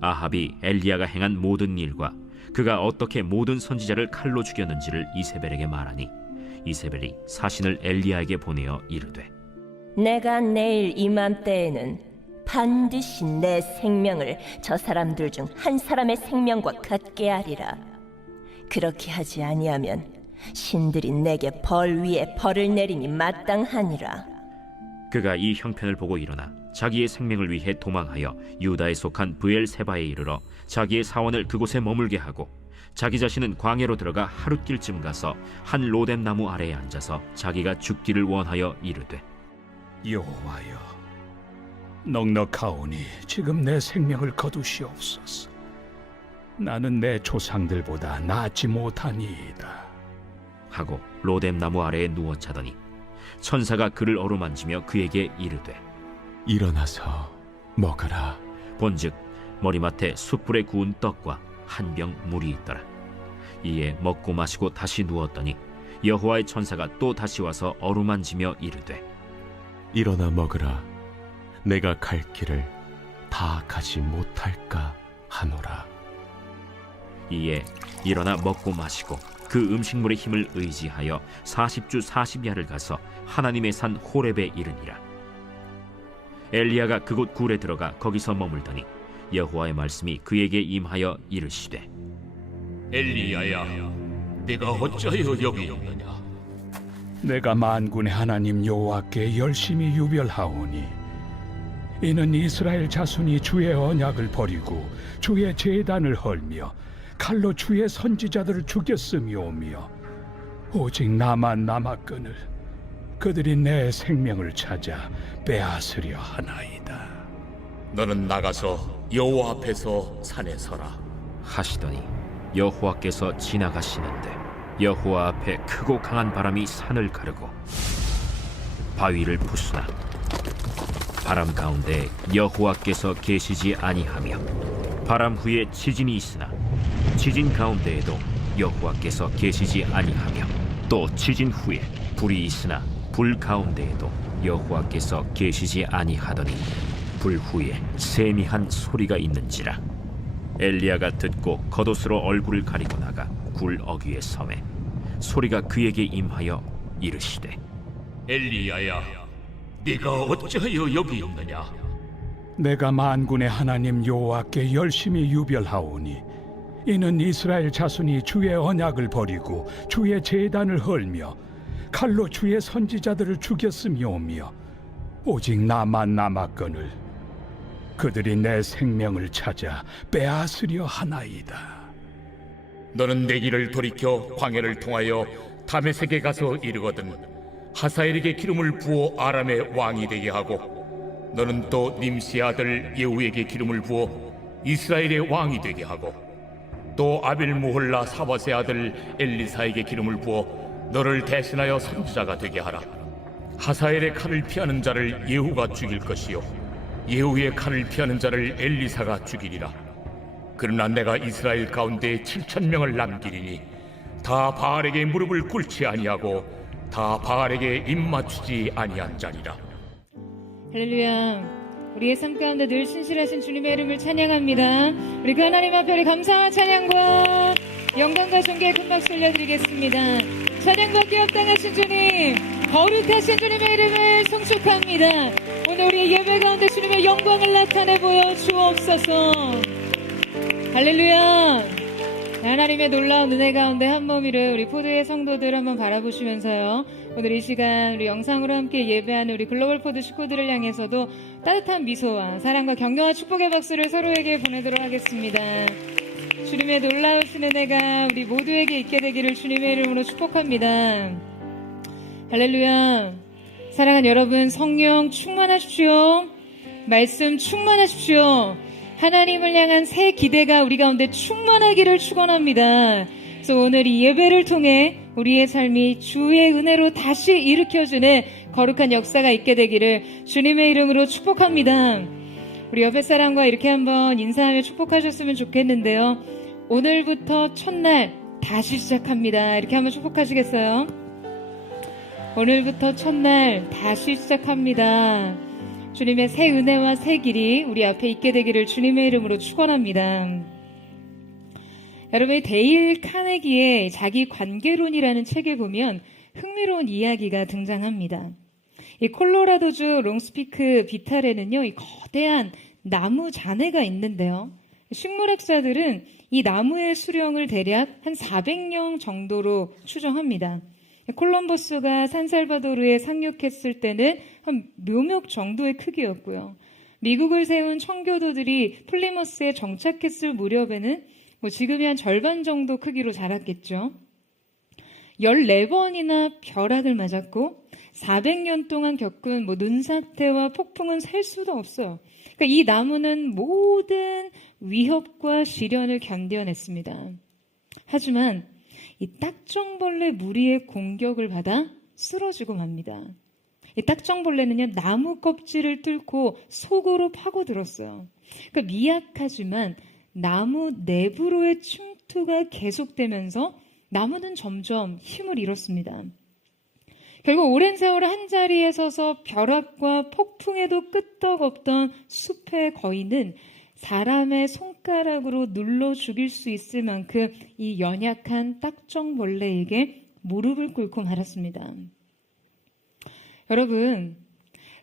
아합이 엘리야가 행한 모든 일과 그가 어떻게 모든 선지자를 칼로 죽였는지를 이세벨에게 말하니 이세벨이 사신을 엘리야에게 보내어 이르되 내가 내일 이맘때에는 반드시 내 생명을 저 사람들 중 한 사람의 생명과 같게 하리라. 그렇게 하지 아니하면 신들이 내게 벌 위에 벌을 내림이 마땅하니라. 그가 이 형편을 보고 일어나 자기의 생명을 위해 도망하여 유다에 속한 브엘세바에 이르러 자기의 사원을 그곳에 머물게 하고 자기 자신은 광야로 들어가 하룻길쯤 가서 한 로뎀 나무 아래에 앉아서 자기가 죽기를 원하여 이르되 여호와여, 넉넉하오니 지금 내 생명을 거두시옵소서. 나는 내 조상들보다 낫지 못하니이다 하고 로뎀 나무 아래에 누워 자더니 천사가 그를 어루만지며 그에게 이르되 일어나서 먹으라. 본즉 머리맡에 숯불에 구운 떡과 한 병 물이 있더라. 이에 먹고 마시고 다시 누웠더니 여호와의 천사가 또 다시 와서 어루만지며 이르되 일어나 먹으라. 내가 갈 길을 다 가지 못할까 하노라. 이에 일어나 먹고 마시고 그 음식물의 힘을 의지하여 40주 40야를 가서 하나님의 산 호렙에 이르니라. 엘리야가 그곳 굴에 들어가 거기서 머물더니 여호와의 말씀이 그에게 임하여 이르시되 엘리야야, 네가 어찌하여 여기 있느냐? 내가 만군의 하나님 여호와께 열심히 유별하오니 이는 이스라엘 자손이 주의 언약을 버리고 주의 제단을 헐며 칼로 주의 선지자들을 죽였음이오며 오직 나만 남았거늘 그들이 내 생명을 찾아 빼앗으려 하나이다. 너는 나가서 여호와 앞에서 산에 서라. 하시더니 여호와께서 지나가시는데 여호와 앞에 크고 강한 바람이 산을 가르고 바위를 부수나 바람 가운데 여호와께서 계시지 아니하며 바람 후에 지진이 있으나 지진 가운데에도 여호와께서 계시지 아니하며 또 지진 후에 불이 있으나 불 가운데에도 여호와께서 계시지 아니하더니 불 후에 세미한 소리가 있는지라. 엘리야가 듣고 겉옷으로 얼굴을 가리고 나가 굴 어귀에 섬에 소리가 그에게 임하여 이르시되 엘리야야, 네가 어찌하여 여기 있느냐? 내가 만군의 하나님 여호와께 열심히 유별하오니 이는 이스라엘 자손이 주의 언약을 버리고 주의 제단을 헐며 칼로 주의 선지자들을 죽였음이오며 오직 나만 남았거늘 그들이 내 생명을 찾아 빼앗으려 하나이다. 너는 내 길을 돌이켜 광야를 통하여 다메섹에 가서 이르거든 하사엘에게 기름을 부어 아람의 왕이 되게 하고 너는 또 님시의 아들 예후에게 기름을 부어 이스라엘의 왕이 되게 하고 또 아빌무홀라 사밧의 아들 엘리사에게 기름을 부어 너를 대신하여 선지자가 되게 하라. 하사엘의 칼을 피하는 자를 예후가 죽일 것이요 예후의 칼을 피하는 자를 엘리사가 죽이리라. 그러나 내가 이스라엘 가운데 7,000명을 남기리니 다 바알에게 무릎을 꿇지 아니하고 다 바알에게 입맞추지 아니한 자리라. 할렐루야. 우리의 삶 가운데 늘 신실하신 주님의 이름을 찬양합니다. 우리 그 하나님 앞에 우리 감사와 찬양과 영광과 존귀의 큰 박수 올려드리겠습니다. 찬양받기 합당하신 주님, 거룩하신 주님의 이름을 송축합니다. 오늘 우리의 예배 가운데 주님의 영광을 나타내 보여 주옵소서. 할렐루야. 하나님의 놀라운 은혜 가운데 한 몸이를 우리 포드의 성도들 한번 바라보시면서요, 오늘 이 시간 우리 영상으로 함께 예배하는 우리 글로벌 포드 식구들을 향해서도 따뜻한 미소와 사랑과 격려와 축복의 박수를 서로에게 보내도록 하겠습니다. 주님의 놀라우신 은혜가 우리 모두에게 있게 되기를 주님의 이름으로 축복합니다. 할렐루야. 사랑하는 여러분, 성령 충만하십시오. 말씀 충만하십시오. 하나님을 향한 새 기대가 우리 가운데 충만하기를 축원합니다. 그래서 오늘 이 예배를 통해 우리의 삶이 주의 은혜로 다시 일으켜주는 거룩한 역사가 있게 되기를 주님의 이름으로 축복합니다. 우리 옆에 사람과 이렇게 한번 인사하며 축복하셨으면 좋겠는데요. 오늘부터 첫날 다시 시작합니다. 이렇게 한번 축복하시겠어요? 오늘부터 첫날 다시 시작합니다. 주님의 새 은혜와 새 길이 우리 앞에 있게 되기를 주님의 이름으로 축원합니다. 여러분, 데일 카네기의 자기 관계론이라는 책에 보면 흥미로운 이야기가 등장합니다. 이 콜로라도주 롱스피크 비탈에는요, 이 거대한 나무 잔해가 있는데요. 식물학자들은 이 나무의 수령을 대략 한 400년 정도로 추정합니다. 콜럼버스가 산살바도르에 상륙했을 때는 한 묘목 정도의 크기였고요. 미국을 세운 청교도들이 플리머스에 정착했을 무렵에는 지금이 한 절반 정도 크기로 자랐겠죠. 14번이나 벼락을 맞았고 400년 동안 겪은 눈사태와 폭풍은 셀 수도 없어요. 그러니까 이 나무는 모든 위협과 시련을 견뎌냈습니다. 하지만 이 딱정벌레 무리의 공격을 받아 쓰러지고 맙니다. 이 딱정벌레는요, 나무 껍질을 뚫고 속으로 파고들었어요. 그러니까 미약하지만 나무 내부로의 침투가 계속되면서 나무는 점점 힘을 잃었습니다. 결국 오랜 세월 한 자리에 서서 벼락과 폭풍에도 끄떡없던 숲의 거인은 사람의 손가락으로 눌러 죽일 수 있을 만큼 이 연약한 딱정벌레에게 무릎을 꿇고 말았습니다. 여러분,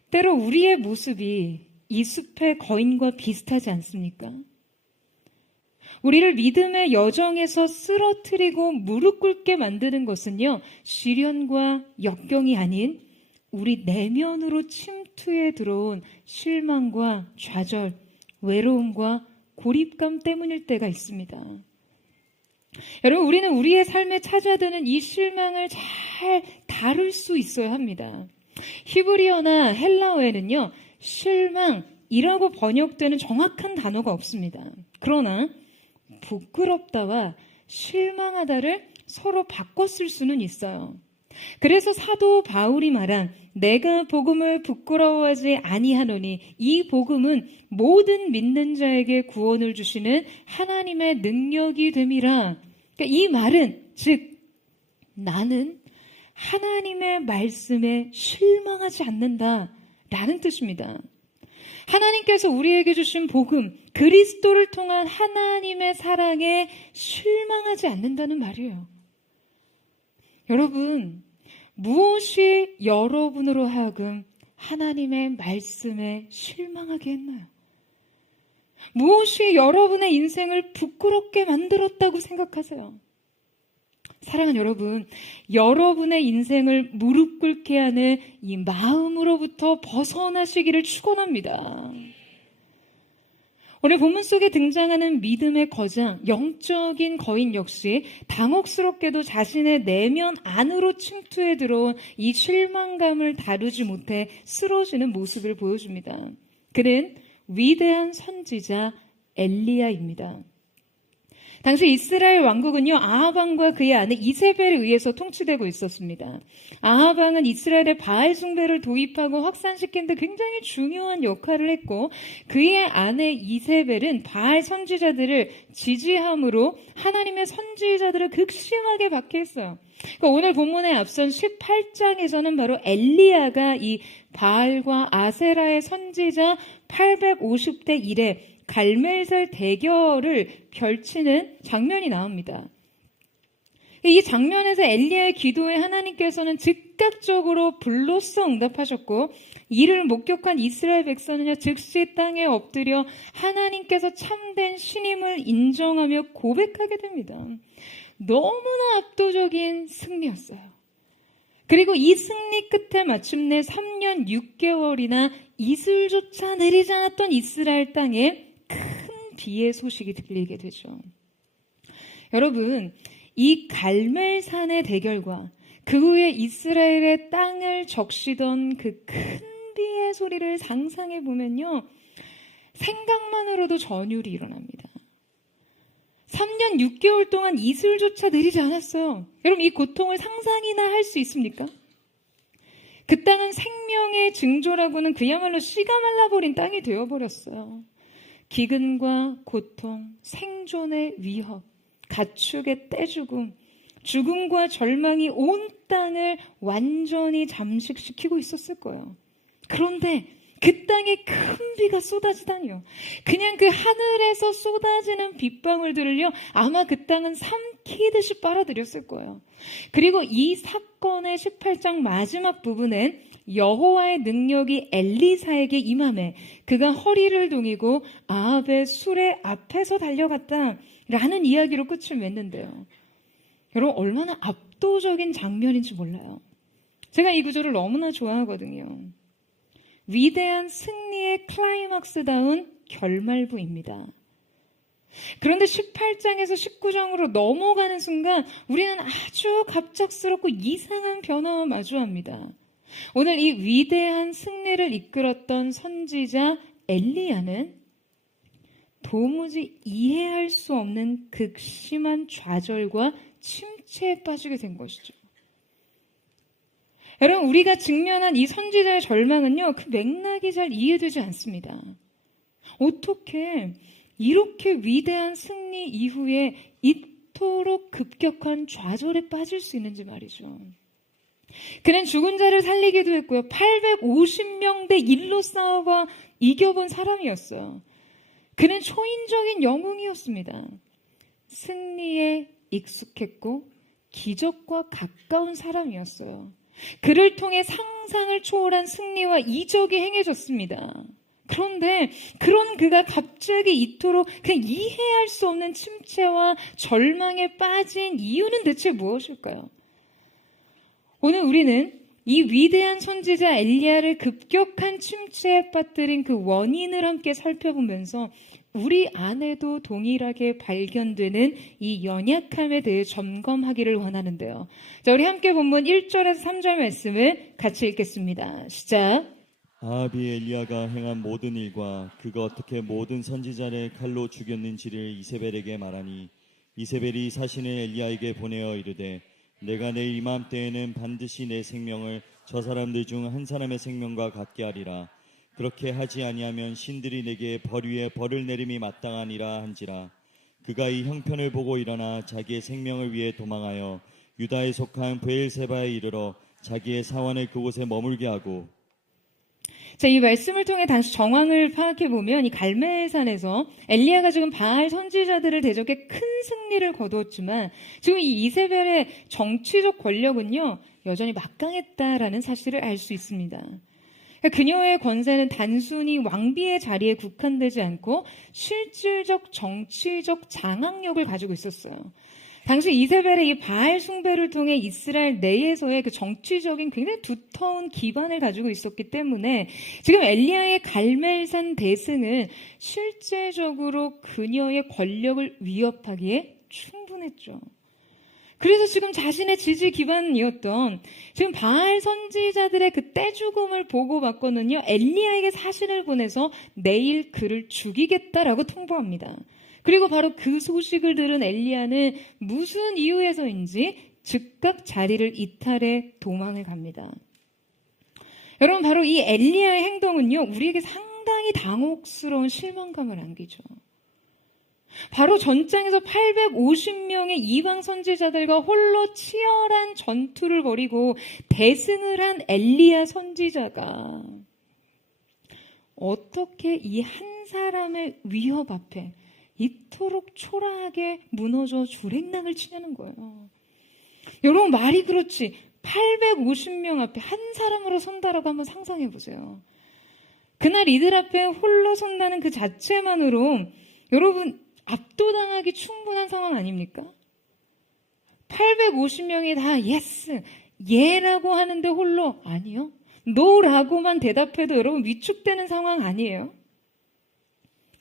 때로 우리의 모습이 이 숲의 거인과 비슷하지 않습니까? 우리를 믿음의 여정에서 쓰러뜨리고 무릎 꿇게 만드는 것은요, 시련과 역경이 아닌 우리 내면으로 침투해 들어온 실망과 좌절, 외로움과 고립감 때문일 때가 있습니다. 여러분, 우리는 우리의 삶에 찾아드는 이 실망을 잘 다룰 수 있어야 합니다. 히브리어나 헬라어에는요, 실망이라고 번역되는 정확한 단어가 없습니다. 그러나 부끄럽다와 실망하다를 서로 바꿔 쓸 수는 있어요. 그래서 사도 바울이 말한 내가 복음을 부끄러워하지 아니하노니 이 복음은 모든 믿는 자에게 구원을 주시는 하나님의 능력이 됨이라. 그러니까 이 말은 즉 나는 하나님의 말씀에 실망하지 않는다라는 뜻입니다. 하나님께서 우리에게 주신 복음, 그리스도를 통한 하나님의 사랑에 실망하지 않는다는 말이에요. 여러분, 무엇이 여러분으로 하여금 하나님의 말씀에 실망하게 했나요? 무엇이 여러분의 인생을 부끄럽게 만들었다고 생각하세요? 사랑하는 여러분, 여러분의 인생을 무릎 꿇게 하는 이 마음으로부터 벗어나시기를 축원합니다. 오늘 본문 속에 등장하는 믿음의 거장, 영적인 거인 역시 당혹스럽게도 자신의 내면 안으로 침투해 들어온 이 실망감을 다루지 못해 쓰러지는 모습을 보여줍니다. 그는 위대한 선지자 엘리야입니다. 당시 이스라엘 왕국은요, 아합 왕과 그의 아내 이세벨에 의해서 통치되고 있었습니다. 아합 왕은 이스라엘의 바알 숭배를 도입하고 확산시키는 데 굉장히 중요한 역할을 했고, 그의 아내 이세벨은 바알 선지자들을 지지함으로 하나님의 선지자들을 극심하게 박해했어요. 그러니까 오늘 본문에 앞선 18장에서는 바로 엘리야가 이 바알과 아세라의 선지자 850대 1에 갈멜살 대결을 펼치는 장면이 나옵니다. 이 장면에서 엘리야의 기도에 하나님께서는 즉각적으로 불로써 응답하셨고, 이를 목격한 이스라엘 백성은요, 즉시 땅에 엎드려 하나님께서 참된 신임을 인정하며 고백하게 됩니다. 너무나 압도적인 승리였어요. 그리고 이 승리 끝에 마침내 3년 6개월이나 이슬조차 내리지 않았던 이스라엘 땅에 큰 비의 소식이 들리게 되죠. 여러분, 이 갈멜산의 대결과 그 후에 이스라엘의 땅을 적시던 그 큰 비의 소리를 상상해 보면요, 생각만으로도 전율이 일어납니다. 3년 6개월 동안 이슬조차 내리지 않았어요. 여러분, 이 고통을 상상이나 할 수 있습니까? 그 땅은 생명의 징조라고는 그야말로 씨가 말라버린 땅이 되어버렸어요. 기근과 고통, 생존의 위협, 가축의 떼죽음, 죽음과 절망이 온 땅을 완전히 잠식시키고 있었을 거예요. 그런데 그 땅에 큰 비가 쏟아지다니요. 그냥 그 하늘에서 쏟아지는 빗방울들을요, 아마 그 땅은 삼키듯이 빨아들였을 거예요. 그리고 이 사건의 18장 마지막 부분엔 여호와의 능력이 엘리사에게 임함에 그가 허리를 동이고 아합의 수레 앞에서 달려갔다라는 이야기로 끝을 맺는데요. 여러분, 얼마나 압도적인 장면인지 몰라요. 제가 이 구절을 너무나 좋아하거든요. 위대한 승리의 클라이막스다운 결말부입니다. 그런데 18장에서 19장으로 넘어가는 순간 우리는 아주 갑작스럽고 이상한 변화와 마주합니다. 오늘 이 위대한 승리를 이끌었던 선지자 엘리야는 도무지 이해할 수 없는 극심한 좌절과 침체에 빠지게 된 것이죠. 여러분, 우리가 직면한 이 선지자의 절망은요, 그 맥락이 잘 이해되지 않습니다. 어떻게 이렇게 위대한 승리 이후에 이토록 급격한 좌절에 빠질 수 있는지 말이죠. 그는 죽은 자를 살리기도 했고요. 850명 대 1로 싸워봐 이겨본 사람이었어요. 그는 초인적인 영웅이었습니다. 승리에 익숙했고 기적과 가까운 사람이었어요. 그를 통해 상상을 초월한 승리와 이적이 행해졌습니다. 그런데 그런 그가 갑자기 이토록 그냥 이해할 수 없는 침체와 절망에 빠진 이유는 대체 무엇일까요? 오늘 우리는 이 위대한 선지자 엘리야를 급격한 침체에 빠뜨린 그 원인을 함께 살펴보면서 우리 안에도 동일하게 발견되는 이 연약함에 대해 점검하기를 원하는데요. 자, 우리 함께 본문 1절에서 3절 말씀을 같이 읽겠습니다. 시작. 아합이 엘리야가 행한 모든 일과 그가 어떻게 모든 선지자를 칼로 죽였는지를 이세벨에게 말하니 이세벨이 사신을 엘리야에게 보내어 이르되 내가 내일 이맘때에는 반드시 내 생명을 저 사람들 중 한 사람의 생명과 같게 하리라. 그렇게 하지 아니하면 신들이 내게 벌 위에 벌을 내림이 마땅하니라 한지라. 그가 이 형편을 보고 일어나 자기의 생명을 위해 도망하여 유다에 속한 브엘세바에 이르러 자기의 사원을 그곳에 머물게 하고. 자, 이 말씀을 통해 당시 정황을 파악해보면 이 갈멜산에서 엘리야가 지금 바알 선지자들을 대적해 큰 승리를 거두었지만 지금 이 이세벨의 정치적 권력은요, 여전히 막강했다라는 사실을 알 수 있습니다. 그녀의 권세는 단순히 왕비의 자리에 국한되지 않고 실질적 정치적 장악력을 가지고 있었어요. 당시 이세벨의 이 바알 숭배를 통해 이스라엘 내에서의 그 정치적인 굉장히 두터운 기반을 가지고 있었기 때문에 지금 엘리야의 갈멜산 대승은 실제적으로 그녀의 권력을 위협하기에 충분했죠. 그래서 지금 자신의 지지 기반이었던 지금 바알 선지자들의 그 떼죽음을 보고받고는요, 엘리야에게 사신을 보내서 내일 그를 죽이겠다라고 통보합니다. 그리고 바로 그 소식을 들은 엘리야는 무슨 이유에서인지 즉각 자리를 이탈해 도망을 갑니다. 여러분, 바로 이 엘리야의 행동은요, 우리에게 상당히 당혹스러운 실망감을 안기죠. 바로 전장에서 850명의 이방 선지자들과 홀로 치열한 전투를 벌이고 대승을 한 엘리야 선지자가 어떻게 이 한 사람의 위협 앞에 이토록 초라하게 무너져 주랭랑을 치냐는 거예요. 여러분, 말이 그렇지 850명 앞에 한 사람으로 선다라고 한번 상상해 보세요. 그날 이들 앞에 홀로 선다는 그 자체만으로 여러분 압도당하기 충분한 상황 아닙니까? 850명이 다 예스, 예라고 하는데 홀로 아니요, 노라고만 대답해도 여러분 위축되는 상황 아니에요?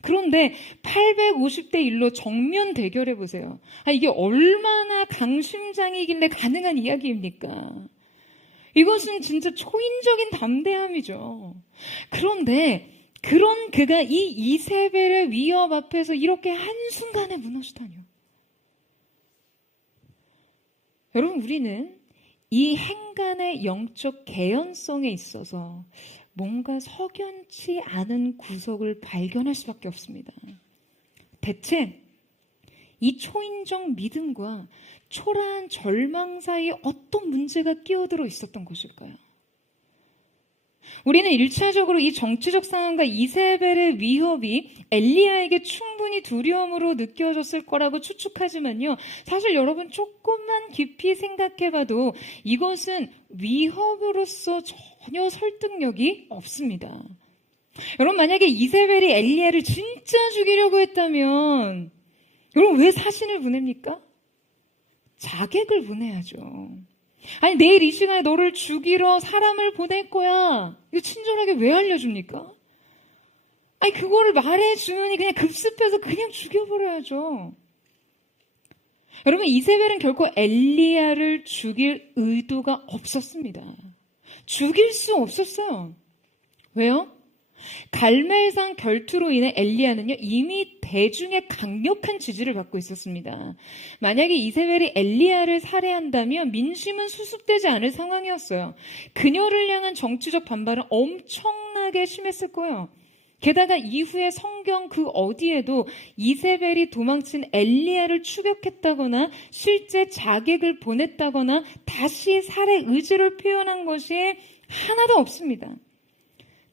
그런데 850대 1로 정면 대결해 보세요. 이게 얼마나 강심장이길래 가능한 이야기입니까? 이것은 진짜 초인적인 담대함이죠. 그런데 그런 그가 이 이세벨의 위협 앞에서 이렇게 한순간에 무너지다뇨. 여러분, 우리는 이 행간의 영적 개연성에 있어서 뭔가 석연치 않은 구석을 발견할 수밖에 없습니다. 대체 이 초인적 믿음과 초라한 절망 사이에 어떤 문제가 끼어들어 있었던 것일까요? 우리는 1차적으로 이 정치적 상황과 이세벨의 위협이 엘리야에게 충분히 두려움으로 느껴졌을 거라고 추측하지만요. 사실 여러분 조금만 깊이 생각해봐도 이것은 위협으로서 전혀 설득력이 없습니다. 여러분 만약에 이세벨이 엘리야를 진짜 죽이려고 했다면 여러분 왜 사신을 보냅니까? 자객을 보내야죠. 아니 내일 이 시간에 너를 죽이러 사람을 보낼 거야. 이거 친절하게 왜 알려줍니까? 아니 그거를 말해주느니 그냥 급습해서 그냥 죽여버려야죠. 여러분 이세벨은 결코 엘리야를 죽일 의도가 없었습니다. 죽일 수 없었어요. 왜요? 갈멜산 결투로 인해 엘리야는요 이미 대중의 강력한 지지를 받고 있었습니다. 만약에 이세벨이 엘리야를 살해한다면 민심은 수습되지 않을 상황이었어요. 그녀를 향한 정치적 반발은 엄청나게 심했을 거예요. 게다가 이후에 성경 그 어디에도 이세벨이 도망친 엘리야를 추격했다거나 실제 자객을 보냈다거나 다시 살해 의지를 표현한 것이 하나도 없습니다.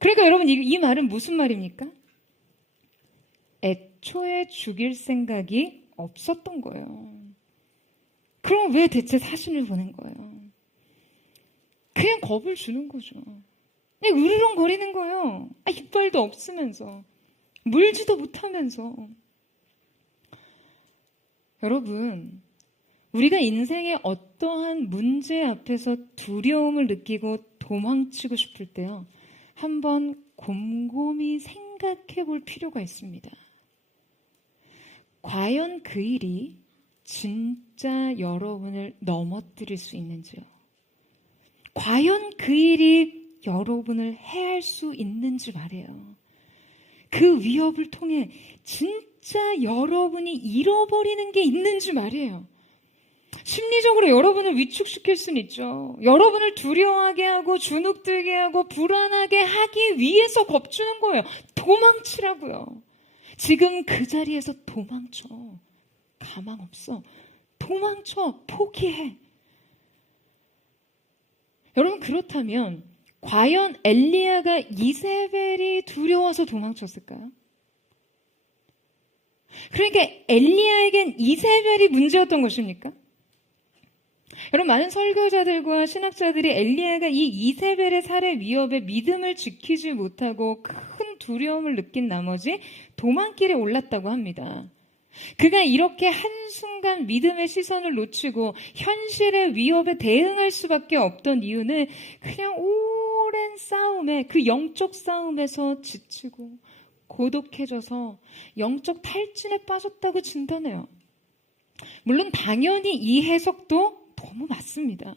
그러니까 여러분 이 말은 무슨 말입니까? 애초에 죽일 생각이 없었던 거예요. 그럼 왜 대체 사신을 보낸 거예요? 그냥 겁을 주는 거죠. 그냥 으르렁거리는 거예요. 이빨도 없으면서 물지도 못하면서. 여러분 우리가 인생의 어떠한 문제 앞에서 두려움을 느끼고 도망치고 싶을 때요. 한번 곰곰이 생각해 볼 필요가 있습니다. 과연 그 일이 진짜 여러분을 넘어뜨릴 수 있는지요? 과연 그 일이 여러분을 해할 수 있는지 말이에요. 그 위협을 통해 진짜 여러분이 잃어버리는 게 있는지 말이에요. 심리적으로 여러분을 위축시킬 수는 있죠. 여러분을 두려워하게 하고 주눅들게 하고 불안하게 하기 위해서 겁주는 거예요. 도망치라고요. 지금 그 자리에서 도망쳐. 가망 없어. 도망쳐. 포기해. 여러분 그렇다면 과연 엘리야가 이세벨이 두려워서 도망쳤을까요? 그러니까 엘리야에겐 이세벨이 문제였던 것입니까? 여러분 많은 설교자들과 신학자들이 엘리야가 이 이세벨의 살해 위협에 믿음을 지키지 못하고 큰 두려움을 느낀 나머지 도망길에 올랐다고 합니다. 그가 이렇게 한순간 믿음의 시선을 놓치고 현실의 위협에 대응할 수밖에 없던 이유는 그냥 오랜 싸움에 그 영적 싸움에서 지치고 고독해져서 영적 탈진에 빠졌다고 진단해요. 물론 당연히 이 해석도 너무 맞습니다.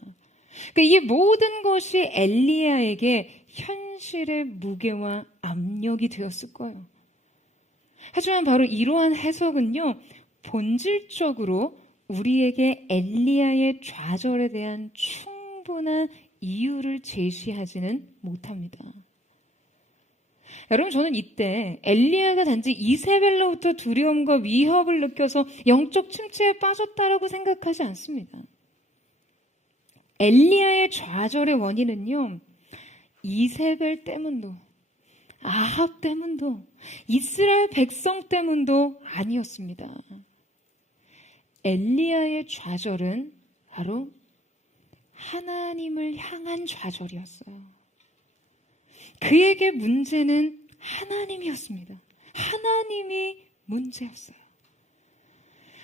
그러니까 이 모든 것이 엘리야에게 현실의 무게와 압력이 되었을 거예요. 하지만 바로 이러한 해석은요, 본질적으로 우리에게 엘리야의 좌절에 대한 충분한 이유를 제시하지는 못합니다. 여러분 저는 이때 엘리야가 단지 이세벨로부터 두려움과 위협을 느껴서 영적 침체에 빠졌다라고 생각하지 않습니다. 엘리야의 좌절의 원인은요, 이세벨 때문도 아합 때문도 이스라엘 백성 때문도 아니었습니다. 엘리야의 좌절은 바로 하나님을 향한 좌절이었어요. 그에게 문제는 하나님이었습니다. 하나님이 문제였어요.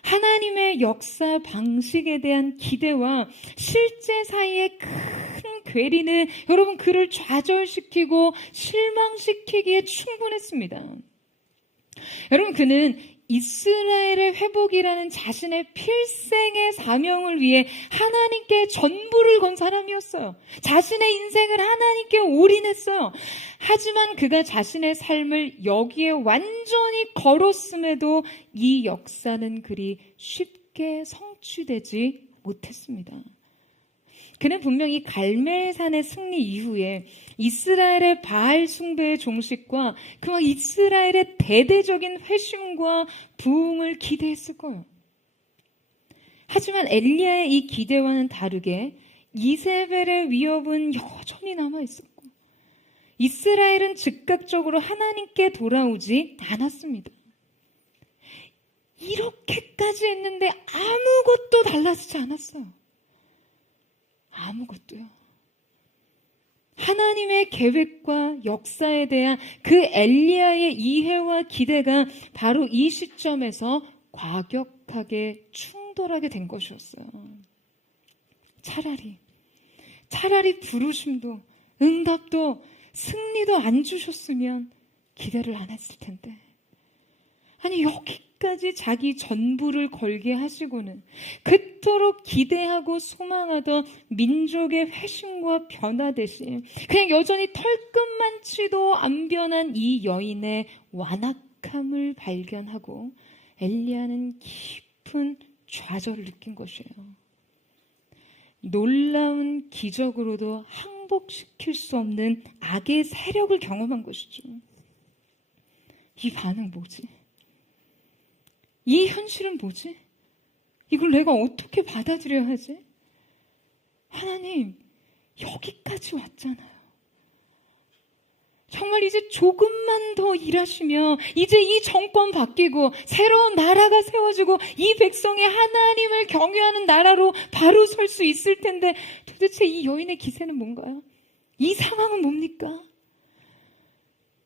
하나님의 역사 방식에 대한 기대와 실제 사이의 큰 괴리는 여러분 그를 좌절시키고 실망시키기에 충분했습니다. 여러분 그는 이스라엘의 회복이라는 자신의 필생의 사명을 위해 하나님께 전부를 건 사람이었어요. 자신의 인생을 하나님께 올인했어요. 하지만 그가 자신의 삶을 여기에 완전히 걸었음에도 이 역사는 그리 쉽게 성취되지 못했습니다. 그는 분명히 갈멜산의 승리 이후에 이스라엘의 바알 숭배의 종식과 그 이스라엘의 대대적인 회심과 부흥을 기대했을 거예요. 하지만 엘리야의 이 기대와는 다르게 이세벨의 위협은 여전히 남아있었고 이스라엘은 즉각적으로 하나님께 돌아오지 않았습니다. 이렇게까지 했는데 아무것도 달라지지 않았어요. 아무것도요. 하나님의 계획과 역사에 대한 그 엘리야의 이해와 기대가 바로 이 시점에서 과격하게 충돌하게 된 것이었어요. 차라리 부르심도 응답도 승리도 안 주셨으면 기대를 안 했을 텐데. 아니, 여기까지 자기 전부를 걸게 하시고는 그토록 기대하고 소망하던 민족의 회심과 변화 대신 그냥 여전히 털끝만치도 안 변한 이 여인의 완악함을 발견하고 엘리야는 깊은 좌절을 느낀 것이에요. 놀라운 기적으로도 항복시킬 수 없는 악의 세력을 경험한 것이죠. 이 반응 뭐지? 이 현실은 뭐지? 이걸 내가 어떻게 받아들여야 하지? 하나님, 여기까지 왔잖아요. 정말 이제 조금만 더 일하시면 이제 이 정권 바뀌고 새로운 나라가 세워지고 이 백성이 하나님을 경외하는 나라로 바로 설 수 있을 텐데 도대체 이 여인의 기세는 뭔가요? 이 상황은 뭡니까?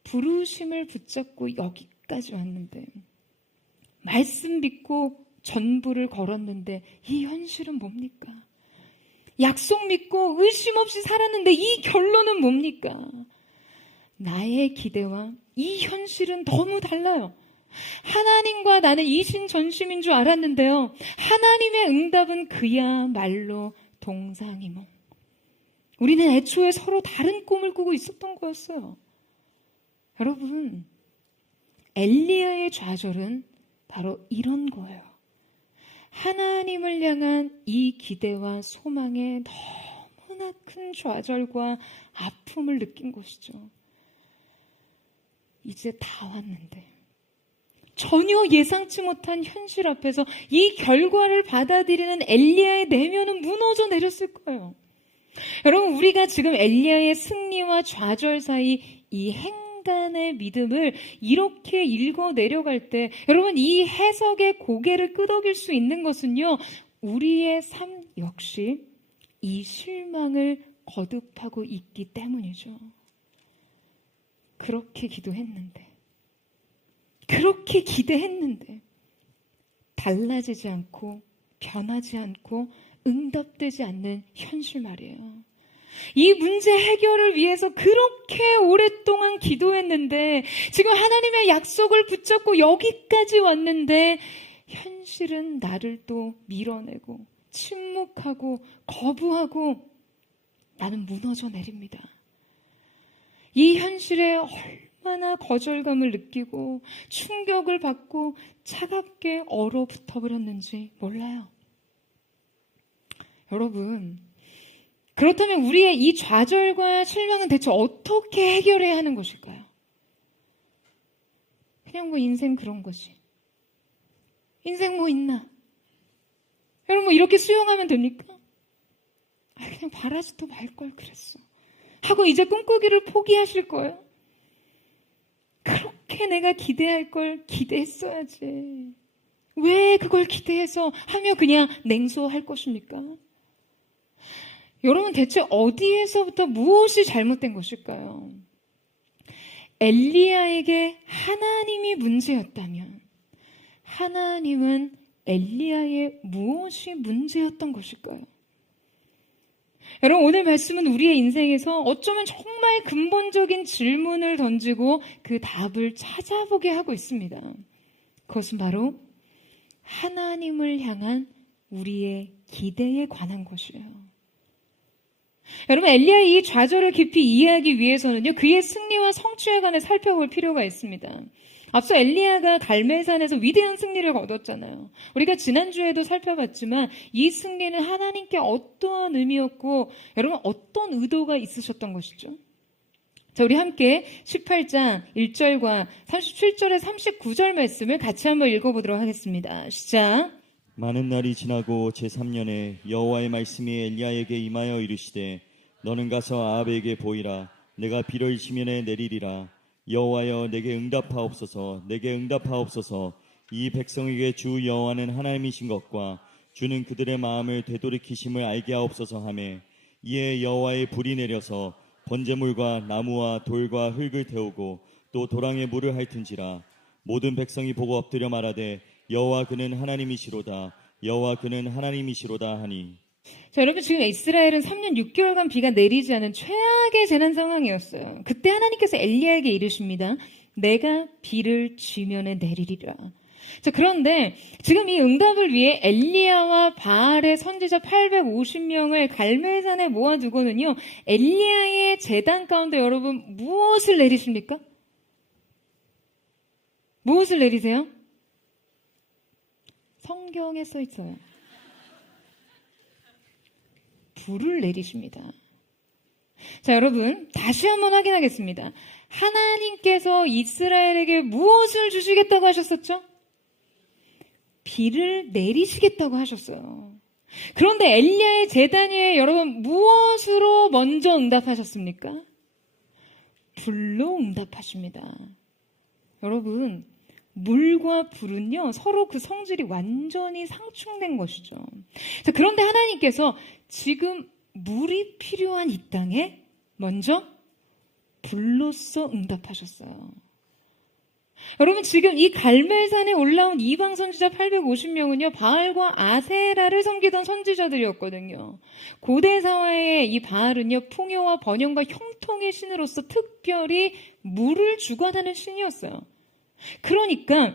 부르심을 붙잡고 여기까지 왔는데, 말씀 믿고 전부를 걸었는데 이 현실은 뭡니까? 약속 믿고 의심 없이 살았는데 이 결론은 뭡니까? 나의 기대와 이 현실은 너무 달라요. 하나님과 나는 이신전심인 줄 알았는데요, 하나님의 응답은 그야말로 동상이몽. 우리는 애초에 서로 다른 꿈을 꾸고 있었던 거였어요. 여러분, 엘리야의 좌절은 바로 이런 거예요. 하나님을 향한 이 기대와 소망에 너무나 큰 좌절과 아픔을 느낀 것이죠. 이제 다 왔는데 전혀 예상치 못한 현실 앞에서 이 결과를 받아들이는 엘리야의 내면은 무너져 내렸을 거예요. 여러분, 우리가 지금 엘리야의 승리와 좌절 사이 이 행간의 믿음을 이렇게 읽어 내려갈 때, 여러분, 이 해석의 고개를 끄덕일 수 있는 것은요, 우리의 삶 역시 이 실망을 거듭하고 있기 때문이죠. 그렇게 기도했는데, 그렇게 기대했는데 달라지지 않고 변하지 않고 응답되지 않는 현실 말이에요. 이 문제 해결을 위해서 그렇게 오랫동안 기도했는데, 지금 하나님의 약속을 붙잡고 여기까지 왔는데 현실은 나를 또 밀어내고 침묵하고 거부하고 나는 무너져 내립니다. 이 현실에 얼마나 거절감을 느끼고 충격을 받고 차갑게 얼어붙어 버렸는지 몰라요. 여러분, 그렇다면 우리의 이 좌절과 실망은 대체 어떻게 해결해야 하는 것일까요? 그냥 뭐 인생 그런 거지. 인생 뭐 있나? 여러분, 뭐 이렇게 수용하면 됩니까? 그냥 바라지도 말 걸 그랬어 하고 이제 꿈꾸기를 포기하실 거예요? 그렇게 내가 기대할 걸 기대했어야지. 왜 그걸 기대해서 하며 그냥 냉소할 것입니까? 여러분, 대체 어디에서부터 무엇이 잘못된 것일까요? 엘리야에게 하나님이 문제였다면 하나님은 엘리야의 무엇이 문제였던 것일까요? 여러분, 오늘 말씀은 우리의 인생에서 어쩌면 정말 근본적인 질문을 던지고 그 답을 찾아보게 하고 있습니다. 그것은 바로 하나님을 향한 우리의 기대에 관한 것이에요. 여러분, 엘리야의 이 좌절을 깊이 이해하기 위해서는요, 그의 승리와 성취에 관해 살펴볼 필요가 있습니다. 앞서 엘리야가 갈멜산에서 위대한 승리를 거뒀잖아요. 우리가 지난주에도 살펴봤지만 이 승리는 하나님께 어떠한 의미였고, 여러분, 어떤 의도가 있으셨던 것이죠? 자, 우리 함께 18장 1절과 37절에 39절 말씀을 같이 한번 읽어보도록 하겠습니다. 시작. 많은 날이 지나고 제3년에 여호와의 말씀이 엘리야에게 임하여 이르시되 너는 가서 아합에게 보이라. 내가 비를 시면에 내리리라. 여호와여 내게 응답하옵소서. 내게 응답하옵소서. 이 백성에게 주 여호와는 하나님이신 것과 주는 그들의 마음을 되돌이키심을 알게 하옵소서 하매 이에 여호와의 불이 내려서 번제물과 나무와 돌과 흙을 태우고 또 도랑에 물을 핥은지라. 모든 백성이 보고 엎드려 말하되 여호와 그는 하나님이시로다. 여호와 그는 하나님이시로다 하니. 자, 여러분 지금 이스라엘은 3년 6개월간 비가 내리지 않은 최악의 재난 상황이었어요. 그때 하나님께서 엘리야에게 이르십니다. 내가 비를 지면에 내리리라. 자, 그런데 지금 이 응답을 위해 엘리야와 바알의 선지자 850명을 갈멜산에 모아두고는요, 엘리야의 제단 가운데 여러분 무엇을 내리십니까? 무엇을 내리세요? 성경에 써 있어요. 불을 내리십니다. 자, 여러분 다시 한번 확인하겠습니다. 하나님께서 이스라엘에게 무엇을 주시겠다고 하셨었죠? 비를 내리시겠다고 하셨어요. 그런데 엘리야의 제단에 여러분 무엇으로 먼저 응답하셨습니까? 불로 응답하십니다. 여러분 물과 불은요 서로 그 성질이 완전히 상충된 것이죠. 자, 그런데 하나님께서 지금 물이 필요한 이 땅에 먼저 불로써 응답하셨어요. 여러분 지금 이 갈멜산에 올라온 이방 선지자 850명은요 바알과 아세라를 섬기던 선지자들이었거든요. 고대 사회의 이 바알은요 풍요와 번영과 형통의 신으로서 특별히 물을 주관하는 신이었어요. 그러니까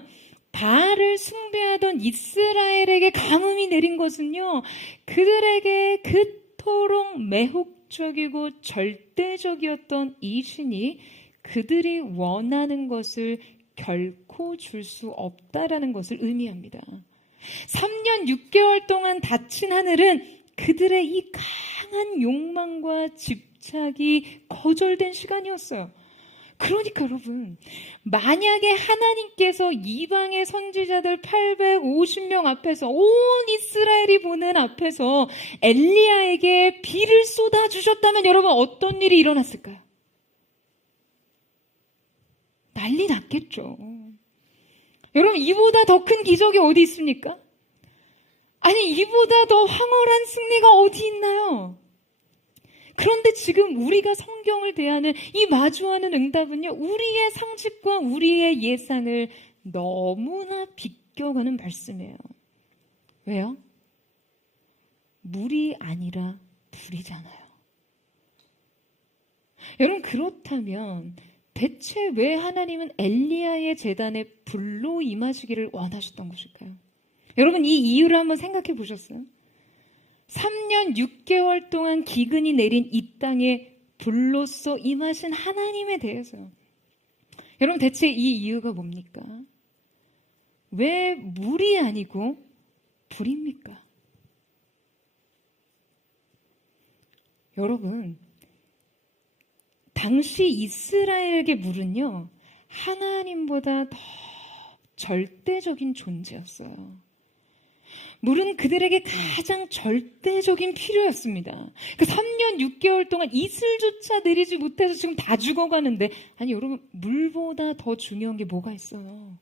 바알을 숭배하던 이스라엘에게 가뭄이 내린 것은요 그들에게 그토록 매혹적이고 절대적이었던 이 신이 그들이 원하는 것을 결코 줄 수 없다라는 것을 의미합니다. 3년 6개월 동안 닫힌 하늘은 그들의 이 강한 욕망과 집착이 거절된 시간이었어요. 그러니까 여러분, 만약에 하나님께서 이방의 선지자들 850명 앞에서 온 이스라엘이 보는 앞에서 엘리야에게 비를 쏟아주셨다면 여러분 어떤 일이 일어났을까요? 난리 났겠죠. 여러분 이보다 더 큰 기적이 어디 있습니까? 아니 이보다 더 황홀한 승리가 어디 있나요? 그런데 지금 우리가 성경을 대하는 이 마주하는 응답은요 우리의 상식과 우리의 예상을 너무나 비껴가는 말씀이에요. 왜요? 물이 아니라 불이잖아요. 여러분 그렇다면 대체 왜 하나님은 엘리야의 제단에 불로 임하시기를 원하셨던 것일까요? 여러분 이 이유를 한번 생각해 보셨어요? 3년 6개월 동안 기근이 내린 이 땅에 불로써 임하신 하나님에 대해서요. 여러분 대체 이 이유가 뭡니까? 왜 물이 아니고 불입니까? 여러분 당시 이스라엘에게 물은요 하나님보다 더 절대적인 존재였어요. 물은 그들에게 가장 절대적인 필요였습니다. 그 3년 6개월 동안 이슬조차 내리지 못해서 지금 다 죽어가는데 아니 여러분 물보다 더 중요한 게 뭐가 있어요?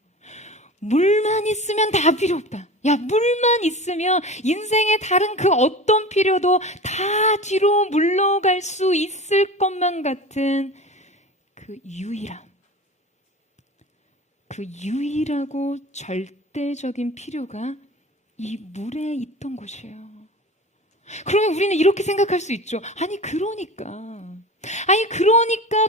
물만 있으면 다 필요 없다. 야 물만 있으면 인생의 다른 그 어떤 필요도 다 뒤로 물러갈 수 있을 것만 같은 그 유일함. 그 유일하고 절대적인 필요가 이 물에 있던 것이에요. 그러면 우리는 이렇게 생각할 수 있죠. 아니 그러니까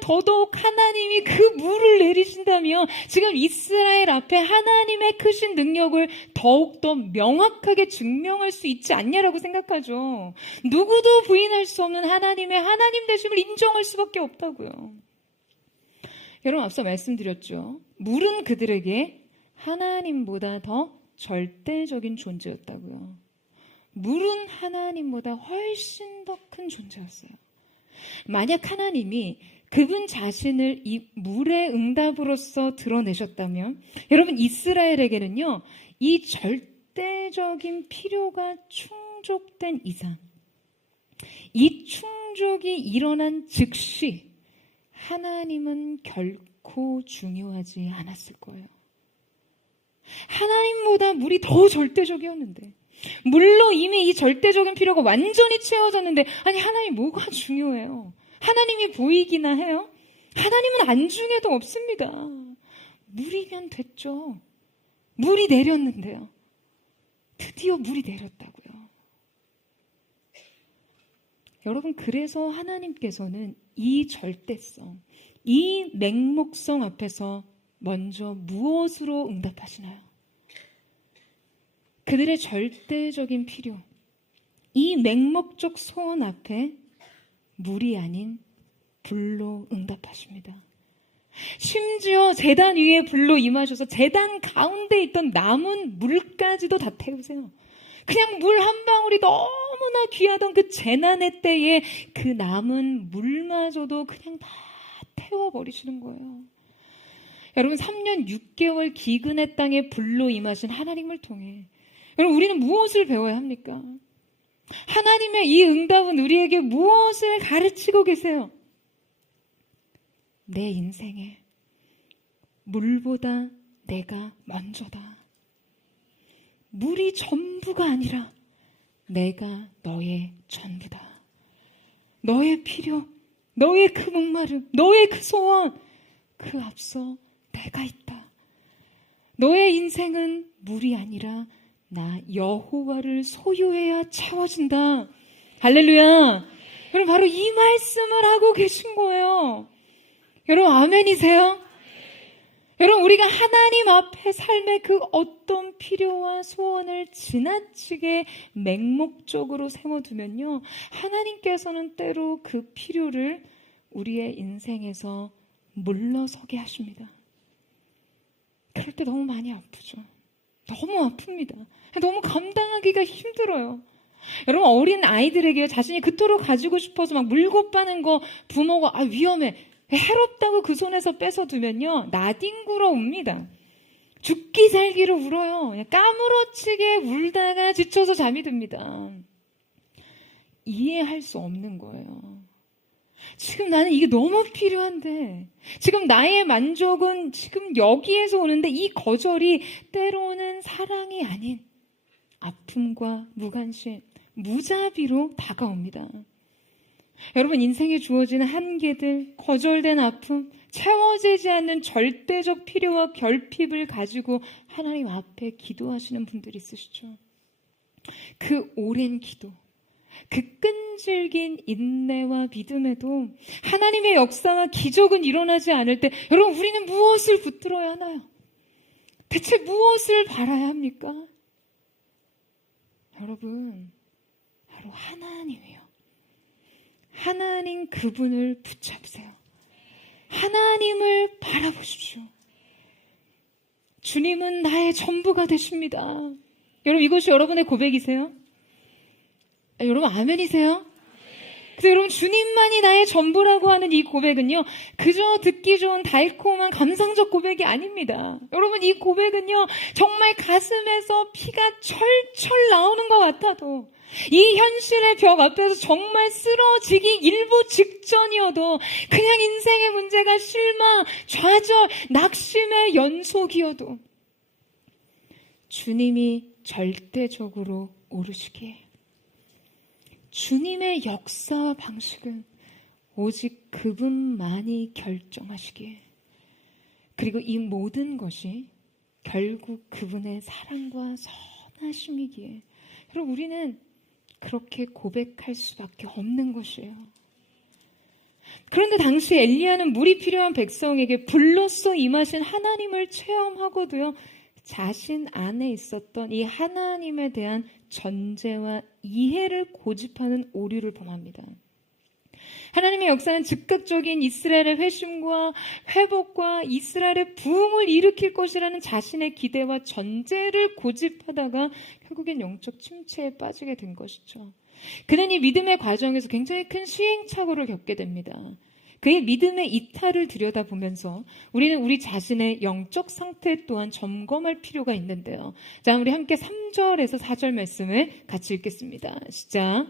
더더욱 하나님이 그 물을 내리신다면 지금 이스라엘 앞에 하나님의 크신 능력을 더욱더 명확하게 증명할 수 있지 않냐라고 생각하죠. 누구도 부인할 수 없는 하나님의 하나님 되심을 인정할 수밖에 없다고요. 여러분 앞서 말씀드렸죠. 물은 그들에게 하나님보다 더 절대적인 존재였다고요. 물은 하나님보다 훨씬 더 큰 존재였어요. 만약 하나님이 그분 자신을 이 물의 응답으로서 드러내셨다면 여러분 이스라엘에게는요 이 절대적인 필요가 충족된 이상 이 충족이 일어난 즉시 하나님은 결코 중요하지 않았을 거예요. 하나님보다 물이 더 절대적이었는데, 물로 이미 이 절대적인 필요가 완전히 채워졌는데, 아니 하나님 뭐가 중요해요? 하나님이 보이기나 해요? 하나님은 안중에도 없습니다. 물이면 됐죠. 물이 내렸는데요. 드디어 물이 내렸다고요. 여러분, 그래서 하나님께서는 이 절대성, 이 맹목성 앞에서 먼저 무엇으로 응답하시나요? 그들의 절대적인 필요, 이 맹목적 소원 앞에 물이 아닌 불로 응답하십니다. 심지어 제단 위에 불로 임하셔서 제단 가운데 있던 남은 물까지도 다 태우세요. 그냥 물 한 방울이 너무나 귀하던 그 재난의 때에 그 남은 물마저도 그냥 다 태워버리시는 거예요. 여러분, 3년 6개월 기근의 땅에 불로 임하신 하나님을 통해 여러분, 우리는 무엇을 배워야 합니까? 하나님의 이 응답은 우리에게 무엇을 가르치고 계세요? 내 인생에 물보다 내가 먼저다. 물이 전부가 아니라 내가 너의 전부다. 너의 필요, 너의 그 목마름, 너의 그 소원, 그 앞서 내가 있다. 너의 인생은 물이 아니라 나 여호와를 소유해야 채워진다. 할렐루야. 여러분, 바로 이 말씀을 하고 계신 거예요. 여러분, 아멘이세요? 여러분, 우리가 하나님 앞에 삶의 그 어떤 필요와 소원을 지나치게 맹목적으로 세워두면요, 하나님께서는 때로 그 필요를 우리의 인생에서 물러서게 하십니다. 그럴 때 너무 많이 아프죠. 너무 아픕니다. 너무 감당하기가 힘들어요. 여러분, 어린 아이들에게 자신이 그토록 가지고 싶어서 막 물고 빠는 거 부모가 위험해, 해롭다고 그 손에서 뺏어두면요, 나뒹굴어 웁니다. 죽기 살기로 울어요. 그냥 까무러치게 울다가 지쳐서 잠이 듭니다. 이해할 수 없는 거예요. 지금 나는 이게 너무 필요한데, 지금 나의 만족은 지금 여기에서 오는데 이 거절이 때로는 사랑이 아닌 아픔과 무관심, 무자비로 다가옵니다. 여러분, 인생에 주어지는 한계들, 거절된 아픔, 채워지지 않는 절대적 필요와 결핍을 가지고 하나님 앞에 기도하시는 분들이 있으시죠. 그 오랜 기도, 그 끈질긴 인내와 믿음에도 하나님의 역사와 기적은 일어나지 않을 때, 여러분, 우리는 무엇을 붙들어야 하나요? 대체 무엇을 바라야 합니까? 여러분, 바로 하나님이에요. 하나님 그분을 붙잡으세요. 하나님을 바라보십시오. 주님은 나의 전부가 되십니다. 여러분, 이것이 여러분의 고백이세요? 여러분, 아멘이세요? 그래서 여러분, 주님만이 나의 전부라고 하는 이 고백은요, 그저 듣기 좋은 달콤한 감상적 고백이 아닙니다. 여러분, 이 고백은요, 정말 가슴에서 피가 철철 나오는 것 같아도, 이 현실의 벽 앞에서 정말 쓰러지기 일보 직전이어도, 그냥 인생의 문제가 실망, 좌절, 낙심의 연속이어도 주님이 절대적으로 오르시기에, 주님의 역사와 방식은 오직 그분만이 결정하시기에, 그리고 이 모든 것이 결국 그분의 사랑과 선하심이기에, 여러분, 우리는 그렇게 고백할 수밖에 없는 것이에요. 그런데 당시 엘리야는 물이 필요한 백성에게 불로써 임하신 하나님을 체험하고도요, 자신 안에 있었던 이 하나님에 대한 전제와 이해를 고집하는 오류를 범합니다. 하나님의 역사는 즉각적인 이스라엘의 회심과 회복과 이스라엘의 부흥을 일으킬 것이라는 자신의 기대와 전제를 고집하다가 결국엔 영적 침체에 빠지게 된 것이죠. 그는 이 믿음의 과정에서 굉장히 큰 시행착오를 겪게 됩니다. 그의 믿음의 이탈을 들여다보면서 우리는 우리 자신의 영적 상태 또한 점검할 필요가 있는데요. 자, 우리 함께 3절에서 4절 말씀을 같이 읽겠습니다. 시작.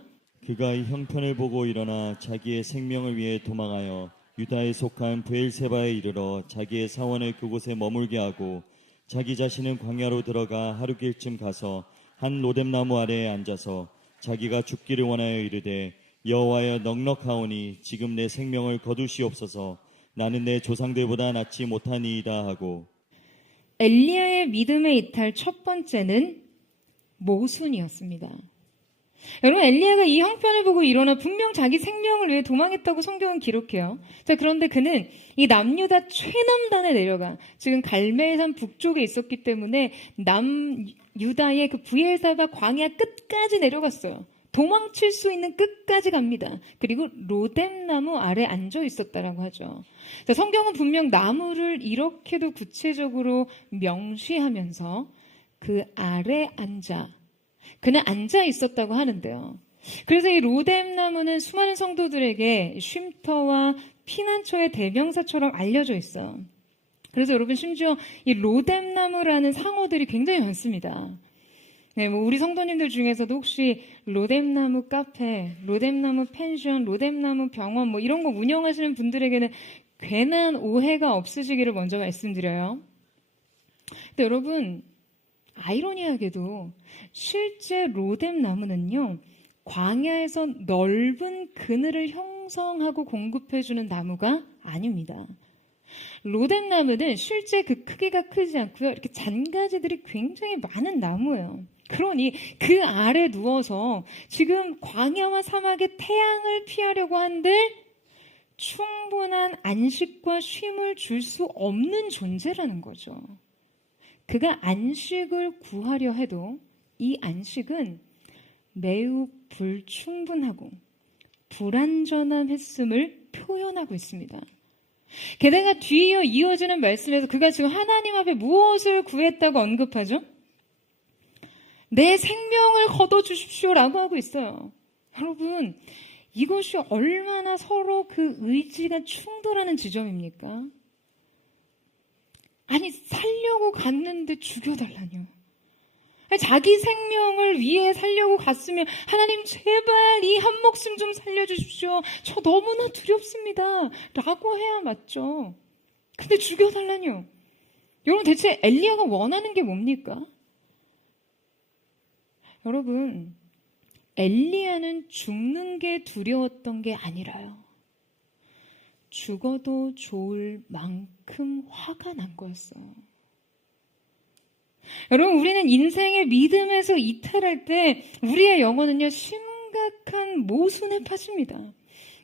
그가 이 형편을 보고 일어나 자기의 생명을 위해 도망하여 유다에 속한 브엘세바에 이르러 자기의 사원을 그곳에 머물게 하고 자기 자신은 광야로 들어가 하루길쯤 가서 한 로뎀나무 아래에 앉아서 자기가 죽기를 원하여 이르되 여호와여 넉넉하오니 지금 내 생명을 거두시옵소서. 나는 내 조상들보다 낫지 못하니이다 하고. 엘리야의 믿음의 이탈 첫 번째는 모순이었습니다. 여러분, 엘리야가 이 형편을 보고 일어나 분명 자기 생명을 위해 도망했다고 성경은 기록해요. 자, 그런데 그는 이 남유다 최남단에 내려가, 지금 갈멜산 북쪽에 있었기 때문에 남유다의 그 브엘사바 광야 끝까지 내려갔어요. 도망칠 수 있는 끝까지 갑니다. 그리고 로뎀나무 아래 앉아 있었다라고 하죠. 자, 성경은 분명 나무를 이렇게도 구체적으로 명시하면서 그 아래 그는 앉아 있었다고 하는데요. 그래서 이 로뎀나무는 수많은 성도들에게 쉼터와 피난처의 대명사처럼 알려져 있어요. 그래서 여러분, 심지어 이 로뎀나무라는 상호들이 굉장히 많습니다. 네, 뭐 우리 성도님들 중에서도 혹시 로뎀나무 카페, 로뎀나무 펜션, 로뎀나무 병원 뭐 이런 거 운영하시는 분들에게는 괜한 오해가 없으시기를 먼저 말씀드려요. 근데 여러분, 아이러니하게도 실제 로뎀나무는요, 광야에서 넓은 그늘을 형성하고 공급해주는 나무가 아닙니다. 로뎀나무는 실제 그 크기가 크지 않고요, 이렇게 잔가지들이 굉장히 많은 나무예요. 그러니 그 아래 누워서 지금 광야와 사막의 태양을 피하려고 한들 충분한 안식과 쉼을 줄 수 없는 존재라는 거죠. 그가 안식을 구하려 해도 이 안식은 매우 불충분하고 불완전함했음을 표현하고 있습니다. 게다가 뒤이어 이어지는 말씀에서 그가 지금 하나님 앞에 무엇을 구했다고 언급하죠? 내 생명을 거둬주십시오라고 하고 있어요. 여러분, 이것이 얼마나 서로 그 의지가 충돌하는 지점입니까? 아니, 살려고 갔는데 죽여달라뇨. 자기 생명을 위해 살려고 갔으면 하나님 제발 이 한 목숨 좀 살려주십시오. 저 너무나 두렵습니다. 라고 해야 맞죠. 근데 죽여달라뇨. 여러분, 대체 엘리야가 원하는 게 뭡니까? 여러분, 엘리야는 죽는 게 두려웠던 게 아니라요, 죽어도 좋을 만큼 화가 난 거였어요. 여러분, 우리는 인생의 믿음에서 이탈할 때 우리의 영혼은요, 심각한 모순에 빠집니다.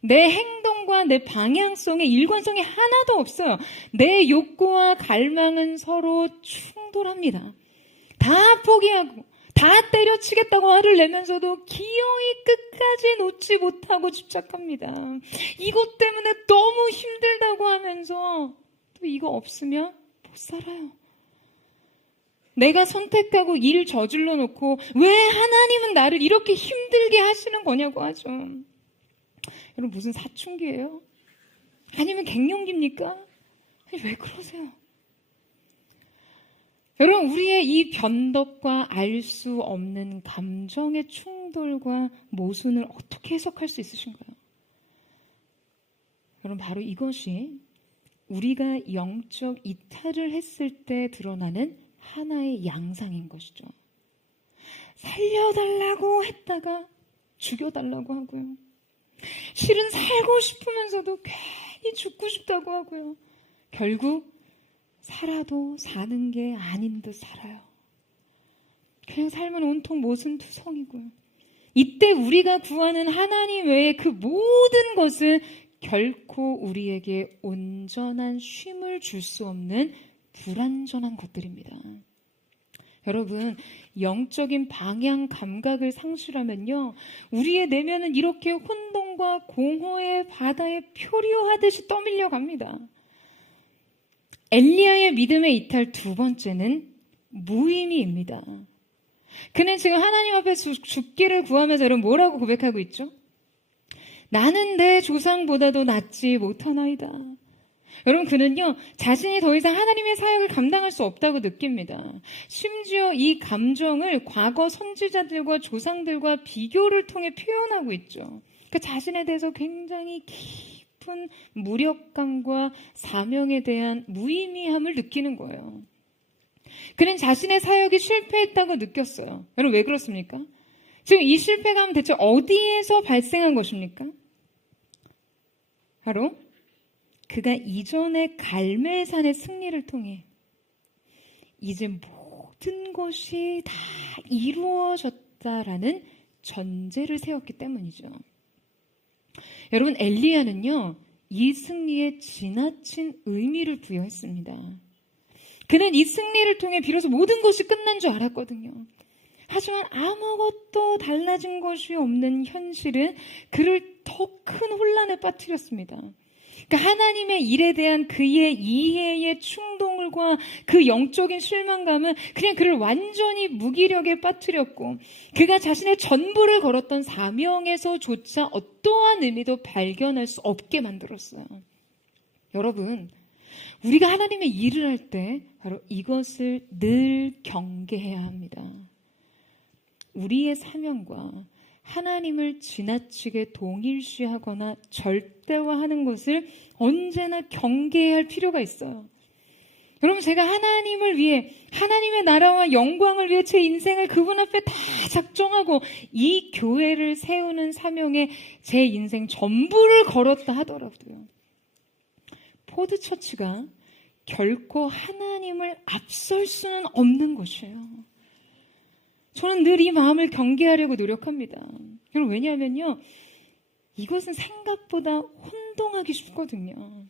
내 행동과 내 방향성에 일관성이 하나도 없어요. 내 욕구와 갈망은 서로 충돌합니다. 다 포기하고 다 때려치겠다고 화를 내면서도 기어이 끝까지 놓지 못하고 집착합니다. 이것 때문에 너무 힘들다고 하면서 또 이거 없으면 못 살아요. 내가 선택하고 일 저질러 놓고 왜 하나님은 나를 이렇게 힘들게 하시는 거냐고 하죠. 여러분, 무슨 사춘기예요? 아니면 갱년기입니까? 아니, 왜 그러세요? 여러분, 우리의 이 변덕과 알 수 없는 감정의 충돌과 모순을 어떻게 해석할 수 있으신가요? 여러분, 바로 이것이 우리가 영적 이탈을 했을 때 드러나는 하나의 양상인 것이죠. 살려달라고 했다가 죽여달라고 하고요. 실은 살고 싶으면서도 괜히 죽고 싶다고 하고요. 결국 살아도 사는 게 아닌 듯 살아요. 그냥 삶은 온통 모순투성이고요. 이때 우리가 구하는 하나님 외의 그 모든 것은 결코 우리에게 온전한 쉼을 줄 수 없는 불완전한 것들입니다. 여러분, 영적인 방향 감각을 상실하면요, 우리의 내면은 이렇게 혼돈과 공허의 바다에 표류하듯이 떠밀려 갑니다. 엘리야의 믿음의 이탈 두 번째는 무의미입니다. 그는 지금 하나님 앞에서 죽기를 구하면서 여러분 뭐라고 고백하고 있죠? 나는 내 조상보다도 낫지 못하나이다. 여러분, 그는요, 자신이 더 이상 하나님의 사역을 감당할 수 없다고 느낍니다. 심지어 이 감정을 과거 선지자들과 조상들과 비교를 통해 표현하고 있죠. 그 자신에 대해서 굉장히 깊은 깊은 무력감과 사명에 대한 무의미함을 느끼는 거예요. 그는 자신의 사역이 실패했다고 느꼈어요. 여러분 왜 그렇습니까? 지금 이 실패감은 대체 어디에서 발생한 것입니까? 바로 그가 이전의 갈멜산의 승리를 통해 이제 모든 것이 다 이루어졌다라는 전제를 세웠기 때문이죠. 여러분 엘리야는요, 이 승리에 지나친 의미를 부여했습니다. 그는 이 승리를 통해 비로소 모든 것이 끝난 줄 알았거든요. 하지만 아무것도 달라진 것이 없는 현실은 그를 더 큰 혼란에 빠뜨렸습니다. 그러니까 하나님의 일에 대한 그의 이해의 충동과 그 영적인 실망감은 그냥 그를 완전히 무기력에 빠뜨렸고, 그가 자신의 전부를 걸었던 사명에서조차 어떠한 의미도 발견할 수 없게 만들었어요. 여러분, 우리가 하나님의 일을 할 때 바로 이것을 늘 경계해야 합니다. 우리의 사명과 하나님을 지나치게 동일시하거나 절대화하는 것을 언제나 경계해야 할 필요가 있어요. 여러분, 제가 하나님을 위해, 하나님의 나라와 영광을 위해 제 인생을 그분 앞에 다 작정하고 이 교회를 세우는 사명에 제 인생 전부를 걸었다 하더라도요, 포드처치가 결코 하나님을 앞설 수는 없는 것이에요. 저는 늘 이 마음을 경계하려고 노력합니다. 여러분, 왜냐하면요, 이것은 생각보다 혼동하기 쉽거든요.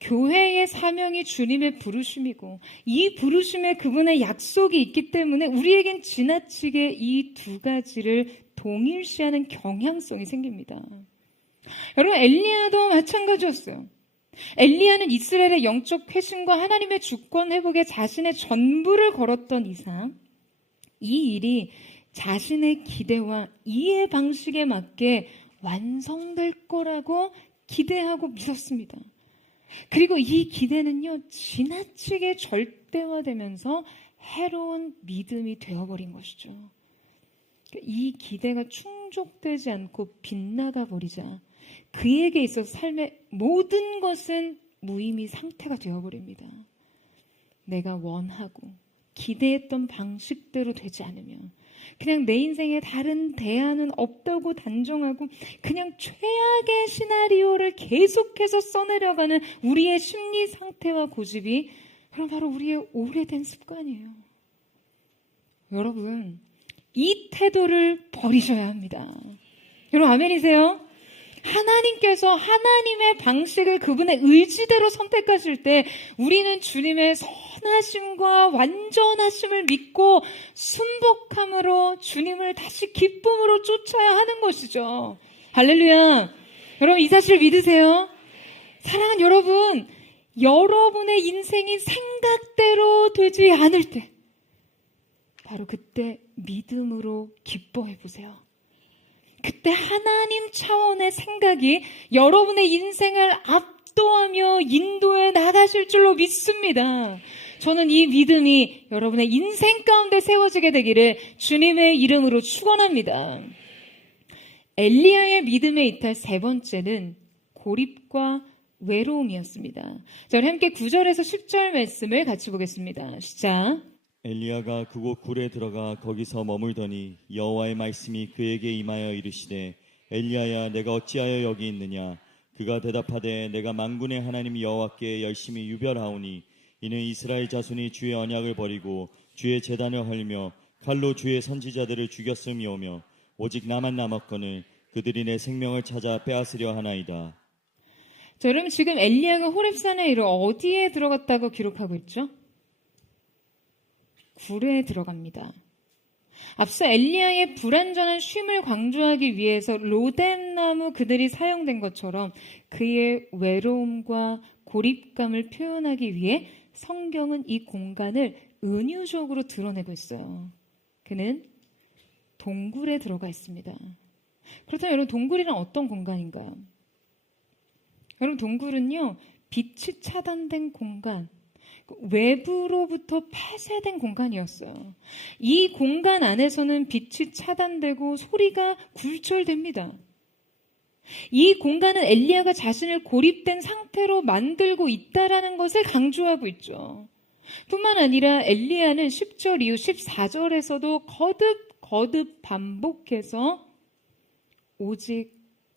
교회의 사명이 주님의 부르심이고 이 부르심에 그분의 약속이 있기 때문에 우리에겐 지나치게 이 두 가지를 동일시하는 경향성이 생깁니다. 여러분, 엘리야도 마찬가지였어요. 엘리야는 이스라엘의 영적 회심과 하나님의 주권 회복에 자신의 전부를 걸었던 이상 이 일이 자신의 기대와 이해 방식에 맞게 완성될 거라고 기대하고 믿었습니다. 그리고 이 기대는요, 지나치게 절대화되면서 해로운 믿음이 되어버린 것이죠. 이 기대가 충족되지 않고 빗나가 버리자 그에게 있어서 삶의 모든 것은 무의미 상태가 되어버립니다. 내가 원하고 기대했던 방식대로 되지 않으면 그냥 내 인생에 다른 대안은 없다고 단정하고 그냥 최악의 시나리오를 계속해서 써내려가는 우리의 심리 상태와 고집이 그럼 바로 우리의 오래된 습관이에요. 여러분, 이 태도를 버리셔야 합니다. 여러분, 아멘이세요? 하나님께서 하나님의 방식을 그분의 의지대로 선택하실 때 우리는 주님의 선하심과 완전하심을 믿고 순복함으로 주님을 다시 기쁨으로 쫓아야 하는 것이죠. 할렐루야. 여러분, 이 사실 믿으세요? 사랑하는 여러분, 여러분의 인생이 생각대로 되지 않을 때 바로 그때 믿음으로 기뻐해 보세요. 그때 하나님 차원의 생각이 여러분의 인생을 압도하며 인도해 나가실 줄로 믿습니다. 저는 이 믿음이 여러분의 인생 가운데 세워지게 되기를 주님의 이름으로 축원합니다. 엘리야의 믿음의 이탈 세 번째는 고립과 외로움이었습니다. 자, 우리 함께 9절에서 10절 말씀을 같이 보겠습니다. 시작. 엘리야가 그곳 굴에 들어가 거기서 머물더니 여호와의 말씀이 그에게 임하여 이르시되 엘리야야, 내가 어찌하여 여기 있느냐? 그가 대답하되 내가 만군의 하나님 여호와께 열심히 유별하오니 이는 이스라엘 자손이 주의 언약을 버리고 주의 제단을 헐며 칼로 주의 선지자들을 죽였음이오며 오직 나만 남았거늘 그들이 내 생명을 찾아 빼앗으려 하나이다. 자, 여러분, 지금 엘리야가 호렙산에 이르러 어디에 들어갔다고 기록하고 있죠? 굴에 들어갑니다. 앞서 엘리야의 불완전한 쉼을 강조하기 위해서 로뎀나무 그들이 사용된 것처럼 그의 외로움과 고립감을 표현하기 위해 성경은 이 공간을 은유적으로 드러내고 있어요. 그는 동굴에 들어가 있습니다. 그렇다면 여러분, 동굴이란 어떤 공간인가요? 여러분, 동굴은요, 빛이 차단된 공간, 외부로부터 폐쇄된 공간이었어요. 이 공간 안에서는 빛이 차단되고 소리가 굴절됩니다. 이 공간은 엘리야가 자신을 고립된 상태로 만들고 있다라는 것을 강조하고 있죠. 뿐만 아니라 엘리야는 10절 이후 14절에서도 거듭 반복해서 오직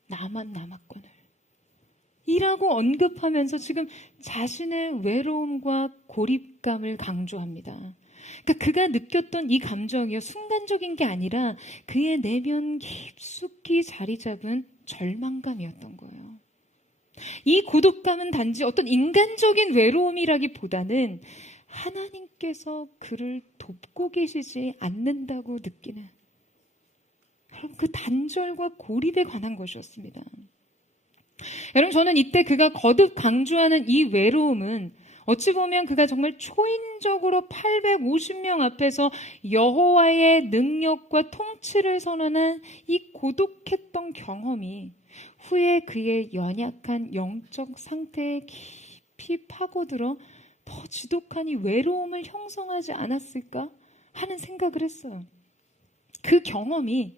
나만 남았거늘 이라고 언급하면서 지금 자신의 외로움과 고립감을 강조합니다. 그러니까 그가 느꼈던 이 감정이요, 순간적인 게 아니라 그의 내면 깊숙이 자리 잡은 절망감이었던 거예요. 이 고독감은 단지 어떤 인간적인 외로움이라기보다는 하나님께서 그를 돕고 계시지 않는다고 느끼는, 여러분, 그 단절과 고립에 관한 것이었습니다. 여러분, 저는 이때 그가 거듭 강조하는 이 외로움은 어찌 보면 그가 정말 초인적으로 850명 앞에서 여호와의 능력과 통치를 선언한 이 고독했던 경험이 후에 그의 연약한 영적 상태에 깊이 파고들어 더 지독한 이 외로움을 형성하지 않았을까 하는 생각을 했어요. 그 경험이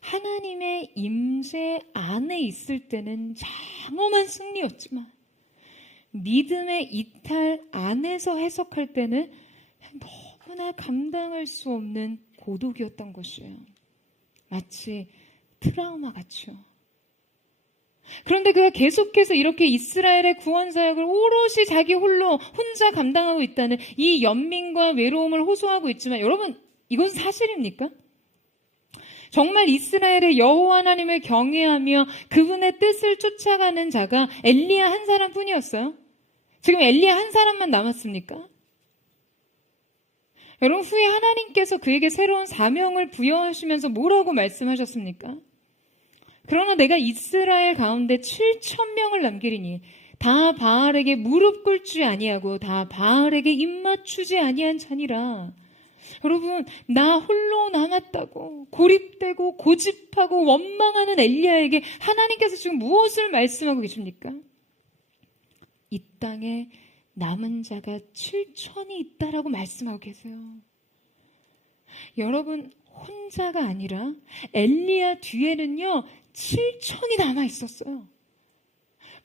하나님의 임재 안에 있을 때는 장엄한 승리였지만 믿음의 이탈 안에서 해석할 때는 너무나 감당할 수 없는 고독이었던 것이에요. 마치 트라우마 같죠. 그런데 그가 계속해서 이렇게 이스라엘의 구원 사역을 오롯이 자기 홀로 혼자 감당하고 있다는 이 연민과 외로움을 호소하고 있지만, 여러분, 이건 사실입니까? 정말 이스라엘의 여호와 하나님을 경외하며 그분의 뜻을 쫓아가는 자가 엘리야 한 사람뿐이었어요? 지금 엘리야 한 사람만 남았습니까? 여러분, 후에 하나님께서 그에게 새로운 사명을 부여하시면서 뭐라고 말씀하셨습니까? 그러나 내가 이스라엘 가운데 7,000명을 남기리니 다 바알에게 무릎 꿇지 아니하고 다 바알에게 입맞추지 아니한 자니라. 여러분, 나 홀로 남았다고 고립되고 고집하고 원망하는 엘리야에게 하나님께서 지금 무엇을 말씀하고 계십니까? 이 땅에 남은 자가 7,000이 있다라고 말씀하고 계세요. 여러분, 혼자가 아니라 엘리야 뒤에는요 7,000이 남아 있었어요.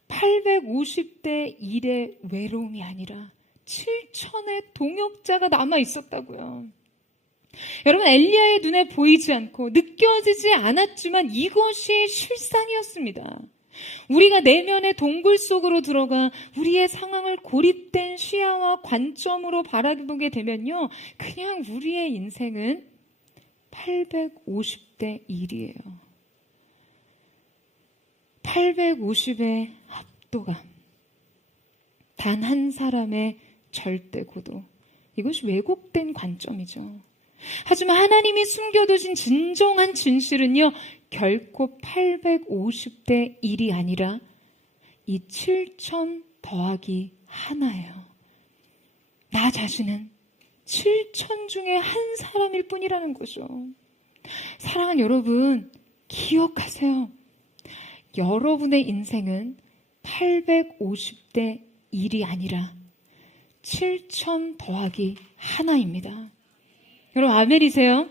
850대 1의 외로움이 아니라 7,000의 동역자가 남아 있었다고요. 여러분, 엘리야의 눈에 보이지 않고 느껴지지 않았지만 이것이 실상이었습니다. 우리가 내면의 동굴 속으로 들어가 우리의 상황을 고립된 시야와 관점으로 바라보게 되면요, 그냥 우리의 인생은 850대 1이에요. 850의 압도감, 단 한 사람의 절대 고도, 이것이 왜곡된 관점이죠. 하지만 하나님이 숨겨두신 진정한 진실은요, 결코 850대 1이 아니라 이 7,000 더하기 하나예요. 나 자신은 7,000 중에 한 사람일 뿐이라는 거죠. 사랑하는 여러분, 기억하세요. 여러분의 인생은 850대 1이 아니라 7,000 더하기 하나입니다. 여러분, 아멘이세요?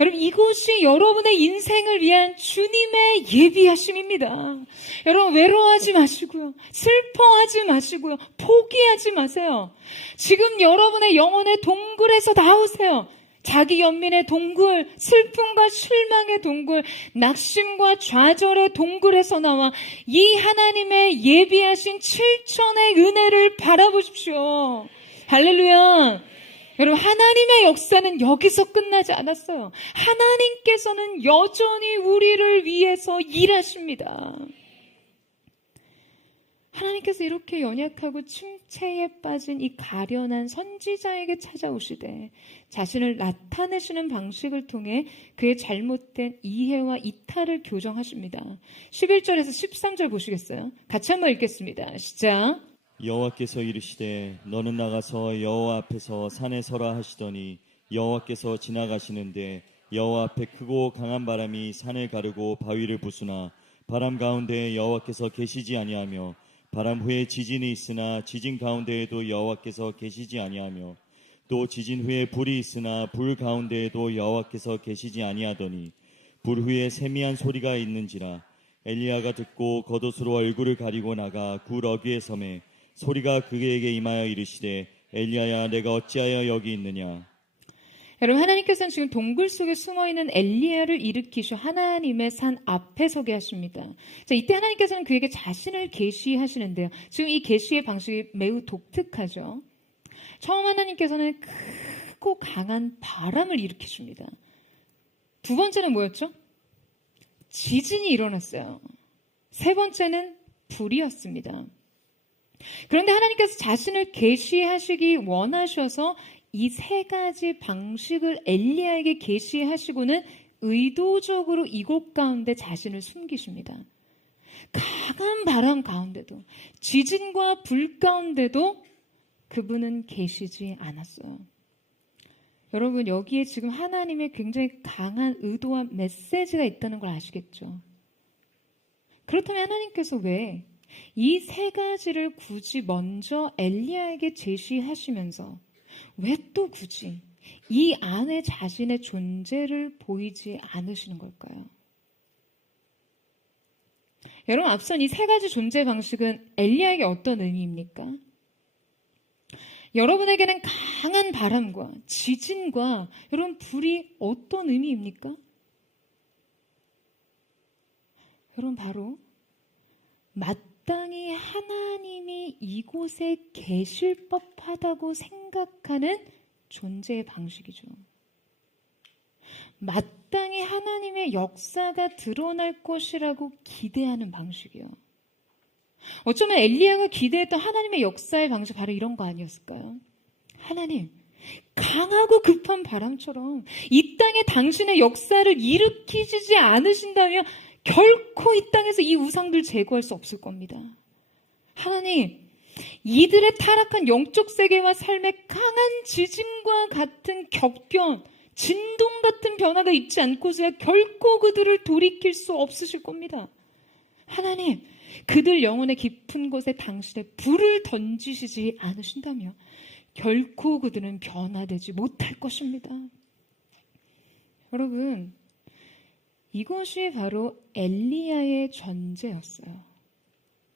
여러분, 이것이 여러분의 인생을 위한 주님의 예비하심입니다. 여러분, 외로워하지 마시고요. 슬퍼하지 마시고요. 포기하지 마세요. 지금 여러분의 영혼의 동굴에서 나오세요. 자기 연민의 동굴, 슬픔과 실망의 동굴, 낙심과 좌절의 동굴에서 나와 이 하나님의 예비하신 7,000의 은혜를 바라보십시오. 할렐루야. 여러분, 하나님의 역사는 여기서 끝나지 않았어요. 하나님께서는 여전히 우리를 위해서 일하십니다. 하나님께서 이렇게 연약하고 침체에 빠진 이 가련한 선지자에게 찾아오시되 자신을 나타내시는 방식을 통해 그의 잘못된 이해와 이탈을 교정하십니다. 11절에서 13절 보시겠어요? 같이 한번 읽겠습니다. 시작. 여호와께서 이르시되 너는 나가서 여호와 앞에서 산에 서라 하시더니 여호와께서 지나가시는데 여호와 앞에 크고 강한 바람이 산을 가르고 바위를 부수나 바람 가운데 여호와께서 계시지 아니하며 바람 후에 지진이 있으나 지진 가운데에도 여호와께서 계시지 아니하며 또 지진 후에 불이 있으나 불 가운데에도 여호와께서 계시지 아니하더니 불 후에 세미한 소리가 있는지라 엘리야가 듣고 겉옷으로 얼굴을 가리고 나가 굴 어귀에 섬에 소리가 그에게 임하여 이르시되 엘리야야 내가 어찌하여 여기 있느냐. 여러분, 하나님께서는 지금 동굴 속에 숨어있는 엘리야를 일으키셔 하나님의 산 앞에 서게 하십니다. 자, 이때 하나님께서는 그에게 자신을 계시하시는데요. 지금 이 계시의 방식이 매우 독특하죠. 처음 하나님께서는 크고 강한 바람을 일으키십니다. 두 번째는 뭐였죠? 지진이 일어났어요. 세 번째는 불이었습니다. 그런데 하나님께서 자신을 계시하시기 원하셔서 이 세 가지 방식을 엘리야에게 계시하시고는 의도적으로 이곳 가운데 자신을 숨기십니다. 강한 바람 가운데도, 지진과 불 가운데도 그분은 계시지 않았어요. 여러분, 여기에 지금 하나님의 굉장히 강한 의도와 메시지가 있다는 걸 아시겠죠? 그렇다면 하나님께서 왜 이 세 가지를 굳이 먼저 엘리야에게 제시하시면서 왜 또 굳이 이 안에 자신의 존재를 보이지 않으시는 걸까요? 여러분, 앞선 이 세 가지 존재 방식은 엘리야에게 어떤 의미입니까? 여러분에게는 강한 바람과 지진과 여러분 불이 어떤 의미입니까? 여러분, 바로 마땅히 하나님이 이곳에 계실 법하다고 생각하는 존재의 방식이죠. 마땅히 하나님의 역사가 드러날 것이라고 기대하는 방식이요. 어쩌면 엘리야가 기대했던 하나님의 역사의 방식 바로 이런 거 아니었을까요? 하나님, 강하고 급한 바람처럼 이 땅에 당신의 역사를 일으키시지 않으신다면 결코 이 땅에서 이 우상들 제거할 수 없을 겁니다. 하나님, 이들의 타락한 영적 세계와 삶의 강한 지진과 같은 격변, 진동 같은 변화가 있지 않고서야 결코 그들을 돌이킬 수 없으실 겁니다. 하나님, 그들 영혼의 깊은 곳에 당신의 불을 던지시지 않으신다면 결코 그들은 변화되지 못할 것입니다. 여러분, 이것이 바로 엘리야의 전제였어요.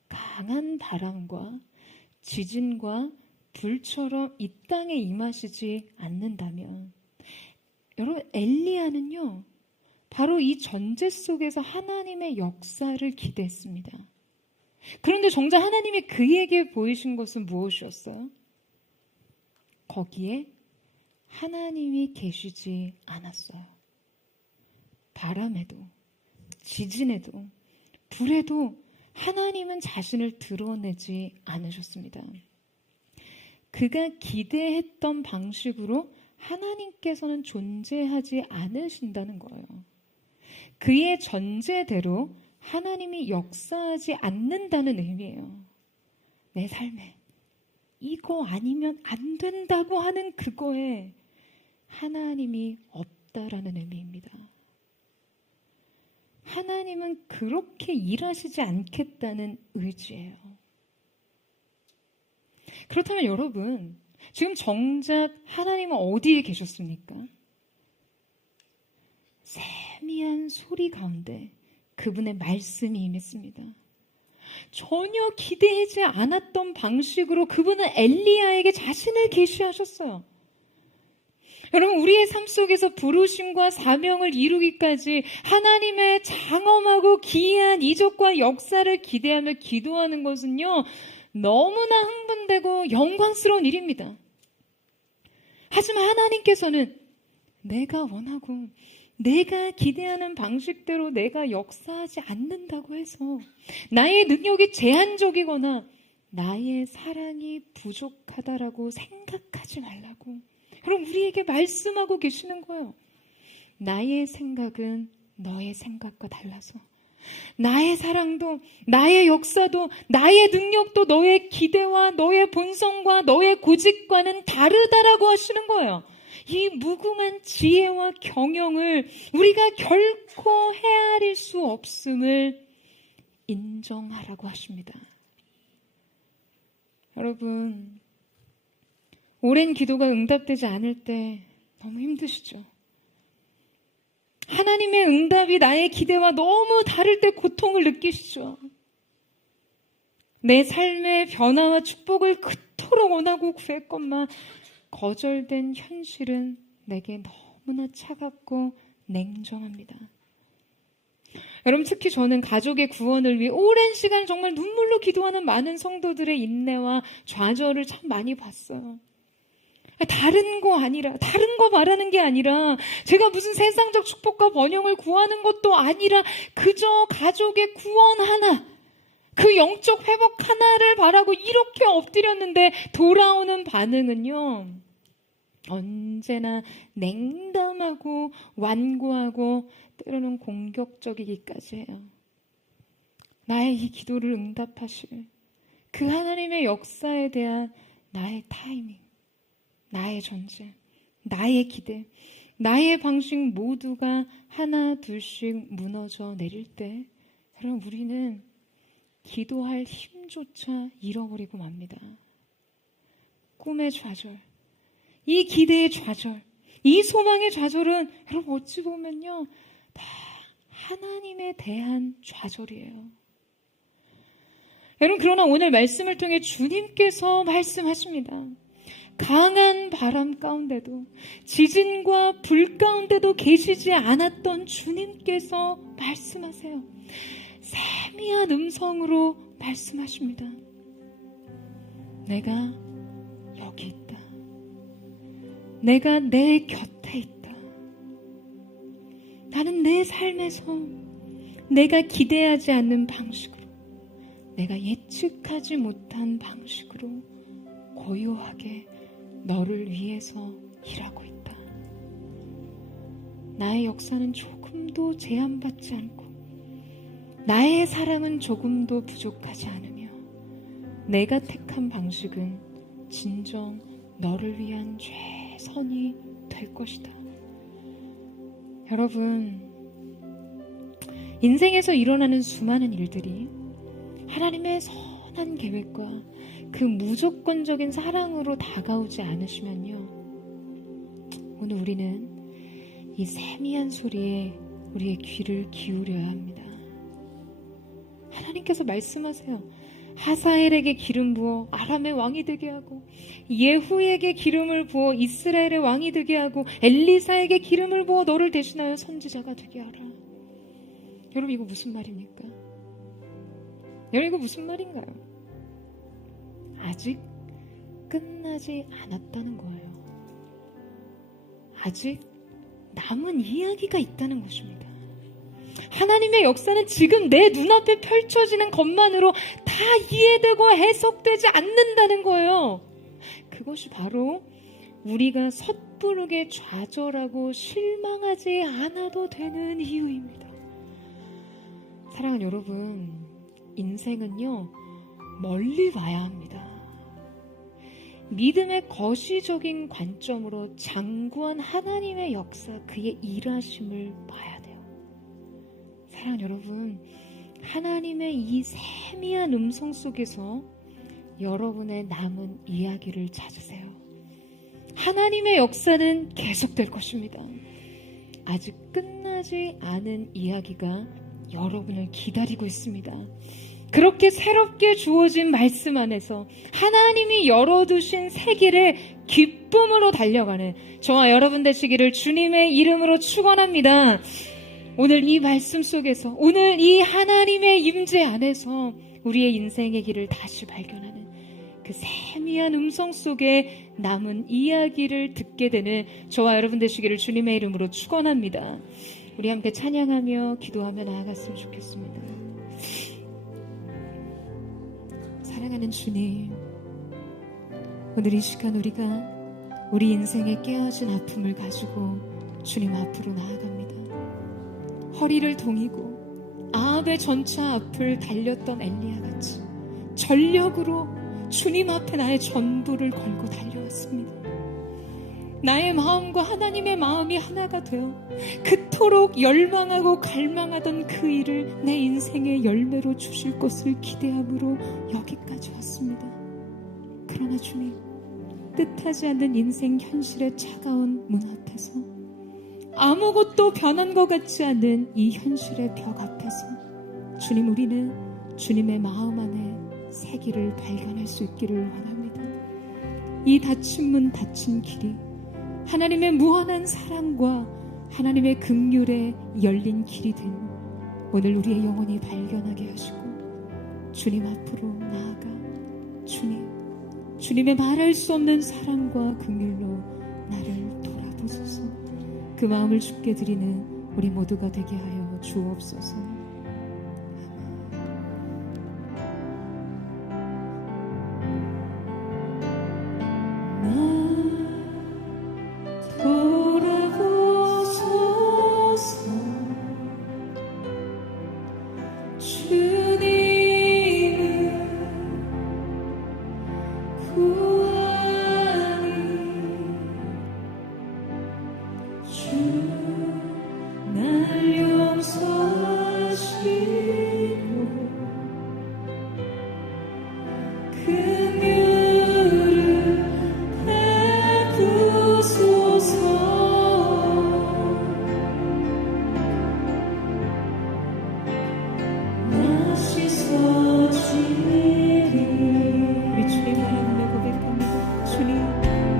강한 바람과 지진과 불처럼 이 땅에 임하시지 않는다면, 여러분, 엘리야는요 바로 이 전제 속에서 하나님의 역사를 기대했습니다. 그런데 정작 하나님이 그에게 보이신 것은 무엇이었어요? 거기에 하나님이 계시지 않았어요. 바람에도, 지진에도, 불에도 하나님은 자신을 드러내지 않으셨습니다. 그가 기대했던 방식으로 하나님께서는 존재하지 않으신다는 거예요. 그의 전제대로 하나님이 역사하지 않는다는 의미예요. 내 삶에 이거 아니면 안 된다고 하는 그거에 하나님이 없다라는 의미입니다. 하나님은 그렇게 일하시지 않겠다는 의지예요. 그렇다면 여러분, 지금 정작 하나님은 어디에 계셨습니까? 세미한 소리 가운데 그분의 말씀이 임했습니다. 전혀 기대하지 않았던 방식으로 그분은 엘리야에게 자신을 계시하셨어요. 여러분, 우리의 삶 속에서 부르심과 사명을 이루기까지 하나님의 장엄하고 기이한 이적과 역사를 기대하며 기도하는 것은요, 너무나 흥분되고 영광스러운 일입니다. 하지만 하나님께서는 내가 원하고 내가 기대하는 방식대로 내가 역사하지 않는다고 해서 나의 능력이 제한적이거나 나의 사랑이 부족하다라고 생각하지 말라고 그럼 우리에게 말씀하고 계시는 거예요. 나의 생각은 너의 생각과 달라서 나의 사랑도 나의 역사도 나의 능력도 너의 기대와 너의 본성과 너의 고집과는 다르다라고 하시는 거예요. 이 무궁한 지혜와 경영을 우리가 결코 헤아릴 수 없음을 인정하라고 하십니다. 여러분, 오랜 기도가 응답되지 않을 때 너무 힘드시죠? 하나님의 응답이 나의 기대와 너무 다를 때 고통을 느끼시죠. 내 삶의 변화와 축복을 그토록 원하고 구했건만 거절된 현실은 내게 너무나 차갑고 냉정합니다. 여러분, 특히 저는 가족의 구원을 위해 오랜 시간 정말 눈물로 기도하는 많은 성도들의 인내와 좌절을 참 많이 봤어요. 다른 거 말하는 게 아니라, 제가 무슨 세상적 축복과 번영을 구하는 것도 아니라 그저 가족의 구원 하나, 그 영적 회복 하나를 바라고 이렇게 엎드렸는데 돌아오는 반응은요, 언제나 냉담하고 완고하고 때로는 공격적이기까지 해요. 나의 이 기도를 응답하실 그 하나님의 역사에 대한 나의 타이밍, 나의 전제, 나의 기대, 나의 방식 모두가 하나 둘씩 무너져 내릴 때, 여러분, 우리는 기도할 힘조차 잃어버리고 맙니다. 꿈의 좌절, 이 기대의 좌절, 이 소망의 좌절은 여러분 어찌 보면요, 다 하나님에 대한 좌절이에요. 여러분, 그러나 오늘 말씀을 통해 주님께서 말씀하십니다. 강한 바람 가운데도, 지진과 불 가운데도 계시지 않았던 주님께서 말씀하세요. 세미한 음성으로 말씀하십니다. 내가 여기 있다. 내가 내 곁에 있다. 나는 내 삶에서 내가 기대하지 않는 방식으로, 내가 예측하지 못한 방식으로 고요하게 너를 위해서 일하고 있다. 나의 역사는 조금도 제한받지 않고, 나의 사랑은 조금도 부족하지 않으며, 내가 택한 방식은 진정 너를 위한 최선이 될 것이다. 여러분, 인생에서 일어나는 수많은 일들이 하나님의 선한 계획과 그 무조건적인 사랑으로 다가오지 않으시면요, 오늘 우리는 이 세미한 소리에 우리의 귀를 기울여야 합니다. 하나님께서 말씀하세요. 하사엘에게 기름 부어 아람의 왕이 되게 하고, 예후에게 기름을 부어 이스라엘의 왕이 되게 하고, 엘리사에게 기름을 부어 너를 대신하여 선지자가 되게 하라. 여러분, 이거 무슨 말입니까? 여러분, 이거 무슨 말인가요? 아직 끝나지 않았다는 거예요. 아직 남은 이야기가 있다는 것입니다. 하나님의 역사는 지금 내 눈앞에 펼쳐지는 것만으로 다 이해되고 해석되지 않는다는 거예요. 그것이 바로 우리가 섣부르게 좌절하고 실망하지 않아도 되는 이유입니다. 사랑하는 여러분, 인생은요, 멀리 와야 합니다. 믿음의 거시적인 관점으로 장구한 하나님의 역사, 그의 일하심을 봐야 돼요. 사랑하는 여러분, 하나님의 이 세미한 음성 속에서 여러분의 남은 이야기를 찾으세요. 하나님의 역사는 계속될 것입니다. 아직 끝나지 않은 이야기가 여러분을 기다리고 있습니다. 그렇게 새롭게 주어진 말씀 안에서 하나님이 열어두신 새 길을 기쁨으로 달려가는 저와 여러분 되시기를 주님의 이름으로 축원합니다. 오늘 이 말씀 속에서, 오늘 이 하나님의 임재 안에서 우리의 인생의 길을 다시 발견하는 그 세미한 음성 속에 남은 이야기를 듣게 되는 저와 여러분 되시기를 주님의 이름으로 축원합니다. 우리 함께 찬양하며 기도하며 나아갔으면 좋겠습니다. 사랑하는 주님, 오늘 이 시간 우리가 우리 인생의 깨어진 아픔을 가지고 주님 앞으로 나아갑니다. 허리를 동이고 아합의 전차 앞을 달렸던 엘리야같이 전력으로 주님 앞에 나의 전부를 걸고 달려왔습니다. 나의 마음과 하나님의 마음이 하나가 되어 그토록 열망하고 갈망하던 그 일을 내 인생의 열매로 주실 것을 기대함으로 여기까지 왔습니다. 그러나 주님, 뜻하지 않는 인생 현실의 차가운 문 앞에서 아무것도 변한 것 같지 않은 이 현실의 벽 앞에서 주님, 우리는 주님의 마음 안에 새 길을 발견할 수 있기를 원합니다. 이 닫힌 문, 닫힌 길이 하나님의 무한한 사랑과 하나님의 긍휼에 열린 길이 된 오늘 우리의 영혼이 발견하게 하시고 주님 앞으로 나아가 주님의 말할 수 없는 사랑과 긍휼로 나를 돌아보소서. 그 마음을 주께 드리는 우리 모두가 되게 하여 주옵소서. 돌아보소서. 주님을 구하니 주 날 용서하시고 긍휼을 베푸소서. 다시 서지리. 우리 주님 하나님을 고백합니다. 주님,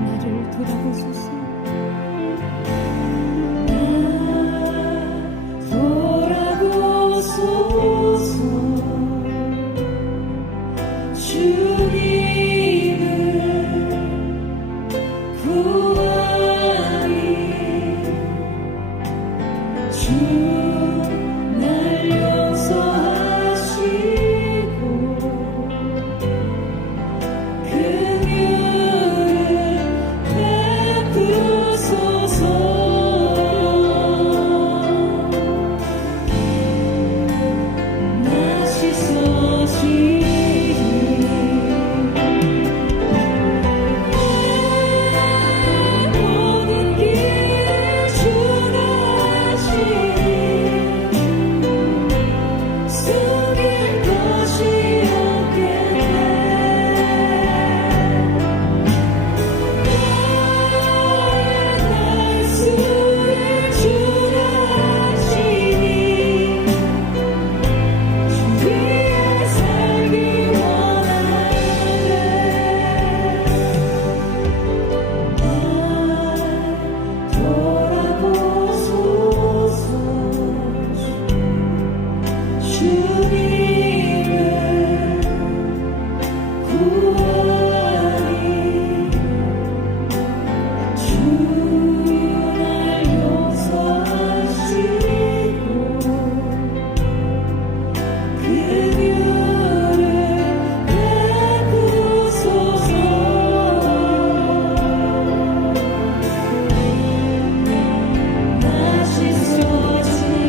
나를 돌아보소서. 돌아보소서. 주님을 구하니 주 날 용서하시고 긍휼을 베푸소서. 다시 서지리. 모든 길을 주가 하시니 숨길 것이 없겠네. 나의 날수를 주가 하시니 주 위에 살기 원하네. 날 돌아보소서. 주님을 구하니 주 날 용서하시고 긍휼을 베푸소서. 다시 서지리.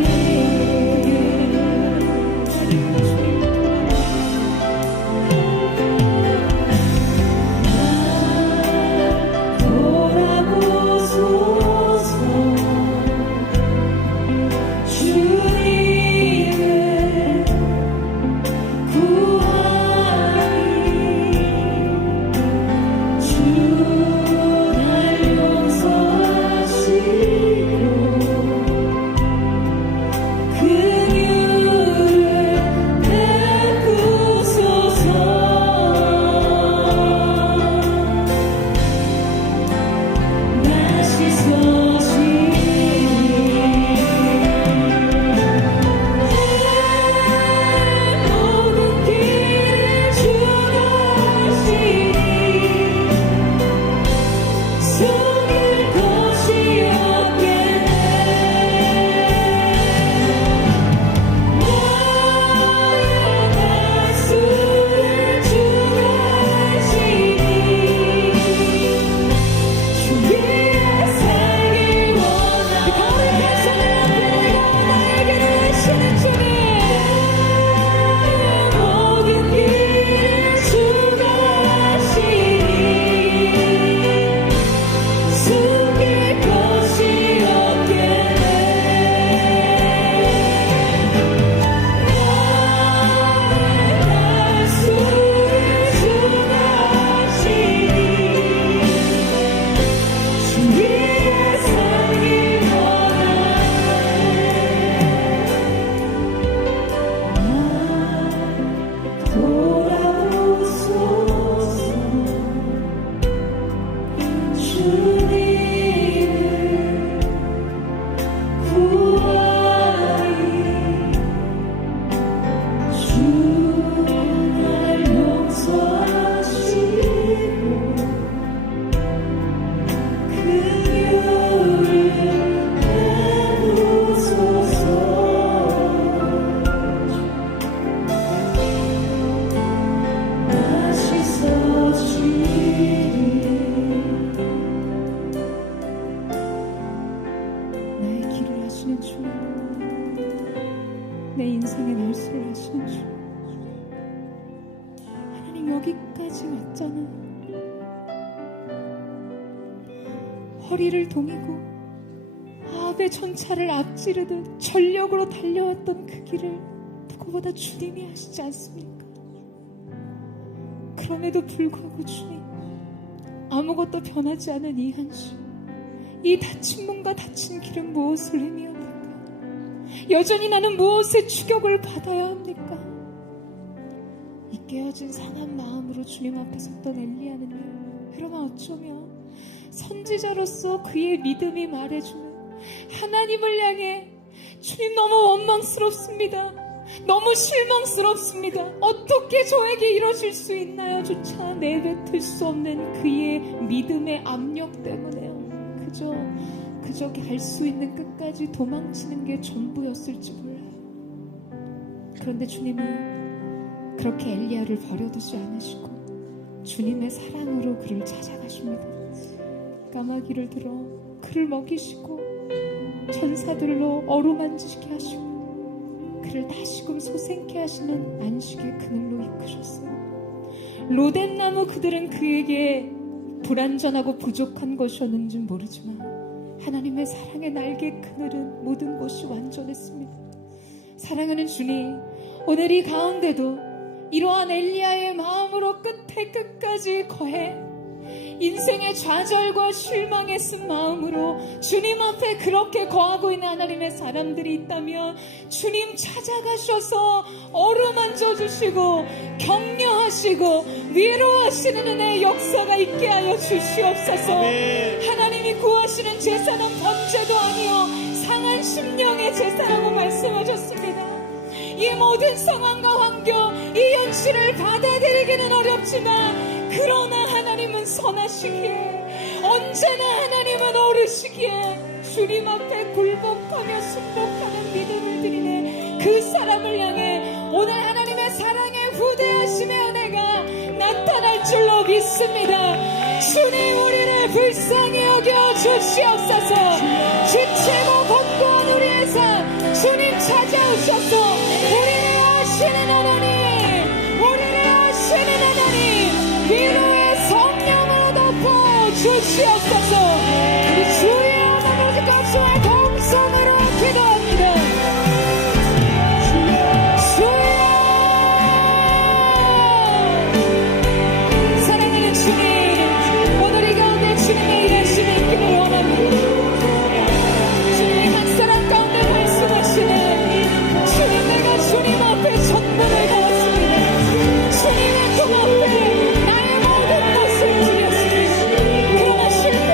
일어나지 않았잖아. 허리를 동이고 아합의 전차를 앞지르듯 전력으로 달려왔던 그 길을 누구보다 주님이 하시지 않습니까? 그럼에도 불구하고 주님, 아무것도 변하지 않은 이 한심, 이 닫힌 문과 닫힌 길은 무엇을 의미합니까? 여전히 나는 무엇의 추격을 받아야 합니까? 이 깨어진 상한 마음으로 주님 앞에 섰던 엘리야는요, 그러나 어쩌면 선지자로서 그의 믿음이 말해주는 하나님을 향해 주님 너무 원망스럽습니다. 너무 실망스럽습니다. 어떻게 저에게 이러실 수 있나요? 조차 내뱉을 수 없는 그의 믿음의 압력 때문에요. 그저 갈 수 있는 끝까지 도망치는 게 전부였을지 몰라요. 그런데 주님은 그렇게 엘리야를 버려두지 않으시고 주님의 사랑으로 그를 찾아가십니다. 까마귀를 들어 그를 먹이시고 전사들로 어루만지게 하시고 그를 다시금 소생케 하시는 안식의 그늘로 이끄셨어요. 로덴나무 그들은 그에게 불완전하고 부족한 것이었는지 모르지만 하나님의 사랑의 날개 그늘은 모든 것이 완전했습니다. 사랑하는 주님, 오늘 이 가운데도 이러한 엘리야의 마음으로 끝에 끝까지 거해 인생의 좌절과 실망에 쓴 마음으로 주님 앞에 그렇게 거하고 있는 하나님의 사람들이 있다면 주님 찾아가셔서 어루만져 주시고 격려하시고 위로하시는 은혜의 역사가 있게 하여 주시옵소서. 하나님이 구하시는 제사는 번제도 아니요 상한 심령의 제사라고 말씀하셨습니다. 이 모든 상황과 환경, 이 현실을 받아들이기는 어렵지만 그러나 하나님은 선하시기에, 언제나 하나님은 오르시기에 주님 앞에 굴복하며 순복하는 믿음을 드리네. 그 사람을 향해 오늘 하나님의 사랑의 후대하심의 은혜가 나타날 줄로 믿습니다. 주님, 우리를 불쌍히 여겨 주시옵소서. 지치고 권고한 우리의 삶 주님 찾아오셔서 우리를 아시는 하나님, 우리를 아시는 하나님, 위로의 성령으로 덮어 주시옵소서. 우리 주의 아버지 값과 동성으로 기도합니다. 주여, 사랑하는 주님, 오늘 이 가운데 주님의 일하심이 있기를 원합니다. 주님, 한 사람 가운데 말씀하시는 주님, 내가 주님 앞에 전문을 다했습니다. 주님의 품 앞에 나의 모든 것을 드렸습니다. 그러나 실패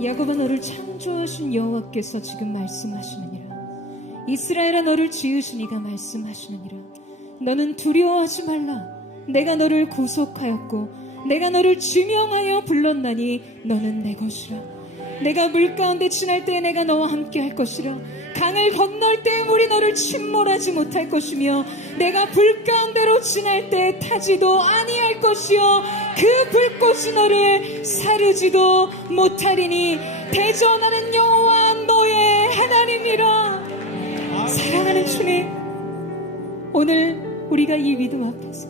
야곱아, 너를 창조하신 여호와께서 지금 말씀하시느니라. 이스라엘아, 너를 지으신 이가 말씀하시느니라. 너는 두려워하지 말라. 내가 너를 구속하였고 내가 너를 지명하여 불렀나니 너는 내 것이라. 내가 물 가운데 지날 때에 내가 너와 함께 할 것이라. 강을 건널 때에 물이 너를 침몰하지 못할 것이며 내가 불 가운데로 지날 때에 타지도 아니할 것이요 그 불꽃이 너를 사르지도 못하리니 대전하는 여호와 너의 하나님이라. 사랑하는 주님, 오늘 우리가 이 믿음 앞에서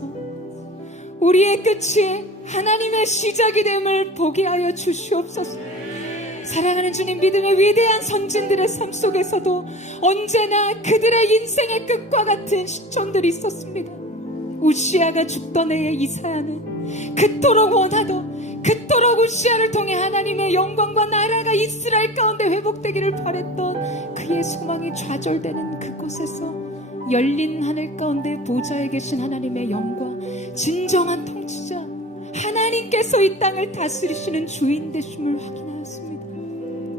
우리의 끝이 하나님의 시작이 됨을 보게 하여 주시옵소서. 사랑하는 주님, 믿음의 위대한 선진들의 삶 속에서도 언제나 그들의 인생의 끝과 같은 시점들이 있었습니다. 우시아가 죽던 해에 이사야는 그토록 원하던, 그토록 우시아를 통해 하나님의 영광과 나라가 이스라엘 가운데 회복되기를 바랬던 그의 소망이 좌절되는 그곳에서 열린 하늘 가운데 보좌에 계신 하나님의 영광, 진정한 통치자 하나님께서 이 땅을 다스리시는 주인 되심을 확인하였습니다.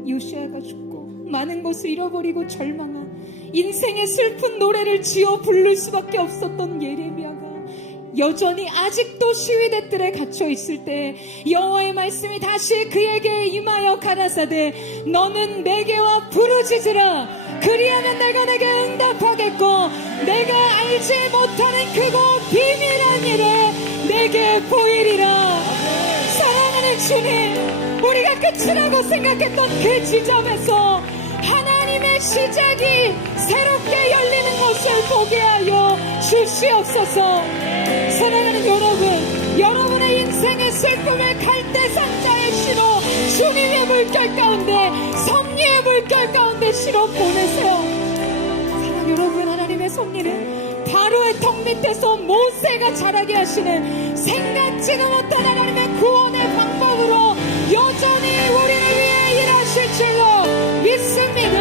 요시아가 죽고 많은 것을 잃어버리고 절망한 인생의 슬픈 노래를 지어 부를 수밖에 없었던 예레미야가 여전히 아직도 시위대 뜰에 갇혀 있을 때 여호와의 말씀이 다시 그에게 임하여 가라사대 너는 내게와 부르짖으라. 그리하면 내가 내게 응답하겠고 내가 알지 못하는 그곳 비밀한 일을 내게 보이리라. 사랑하는 주님, 우리가 끝이라고 생각했던 그 지점에서 하나님의 시작이 새롭게 열리는 것을 보게 하여 주시옵소서. 사랑하는 여러분, 여러분의 인생의 슬픔을 갈대상자의 시로 주님의 물결 가운데, 섭리의 물결 가운데 시로 보내세요. 사랑 여러분, 하나님의 섭리는 바로의 턱 밑에서 모세가 자라게 하시는 생각지도 못한 하나님의 구원의 방법으로 여전히 우리를 위해 일하실 줄로 믿습니다.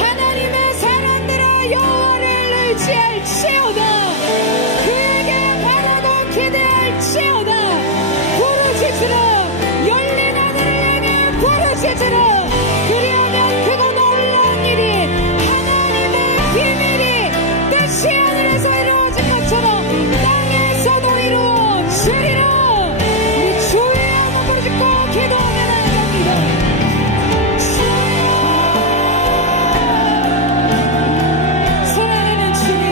하나님의 사람들아, 여호와를 의지할지어다. 그에게 바라고 기대할지어다. 부르짖으라. 열린 하늘을 향해 부르짖으라. 그리하면 그거 놀라운 일이, 하나님의 비밀이 뜻이 하늘에서 이루어진 것처럼 땅에서도 이루어지리라. 우리 주의 한번 부르짖고 기도하며 나아갑니다. 사랑하는 주님,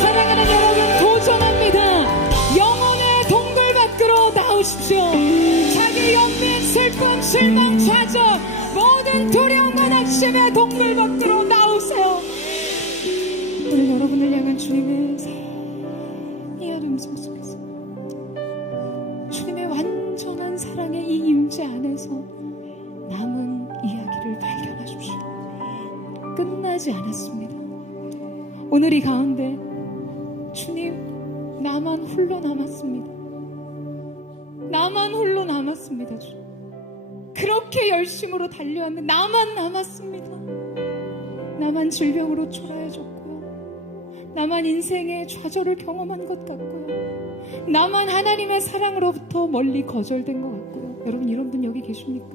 사랑하는 여러분, 도전합니다. 영혼의 동굴 밖으로 나오십시오. 자기 연민, 슬픔, 실망, 좌절, 모든 두려움과 낙심의 동굴 밖으로 나오세요. 오늘 여러분을 향한 주님의 이하는 음성 속에서 주님의 완전한 사랑의 이 임재 안에서 남은 이야기를 발견하십시오. 끝나지 않았습니다. 오늘 이 가운데 주님, 나만 홀로 남았습니다. 나만 홀로 남았습니다. 주님. 그렇게 열심으로 달려왔는데 나만 남았습니다. 나만 질병으로 초라해졌고요. 나만 인생의 좌절을 경험한 것 같고요. 나만 하나님의 사랑으로부터 멀리 거절된 것 같고요. 여러분, 이런 분 여기 계십니까?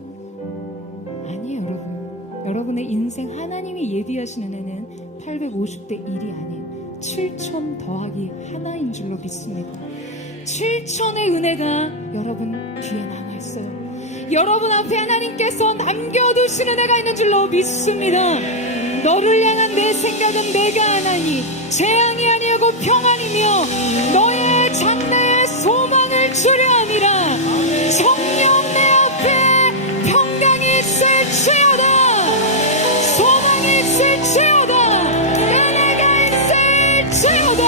아니에요, 여러분. 여러분의 인생 하나님이 예비하시는 해는 850대 1이 아닌 7,000 더하기 하나인 줄로 믿습니다. 7,000의 은혜가 여러분 뒤에 남아있어요. 여러분 앞에 하나님께서 남겨두신 은혜가 있는 줄로 믿습니다. 너를 향한 내 생각은 내가 하나니 재앙이 아니하고 평안이며 너의 장래에 소망을 주려 함이라. 성령 내 앞에 평강이 있을지어다. 소망이 있을지어다. 은혜가 있을지어다.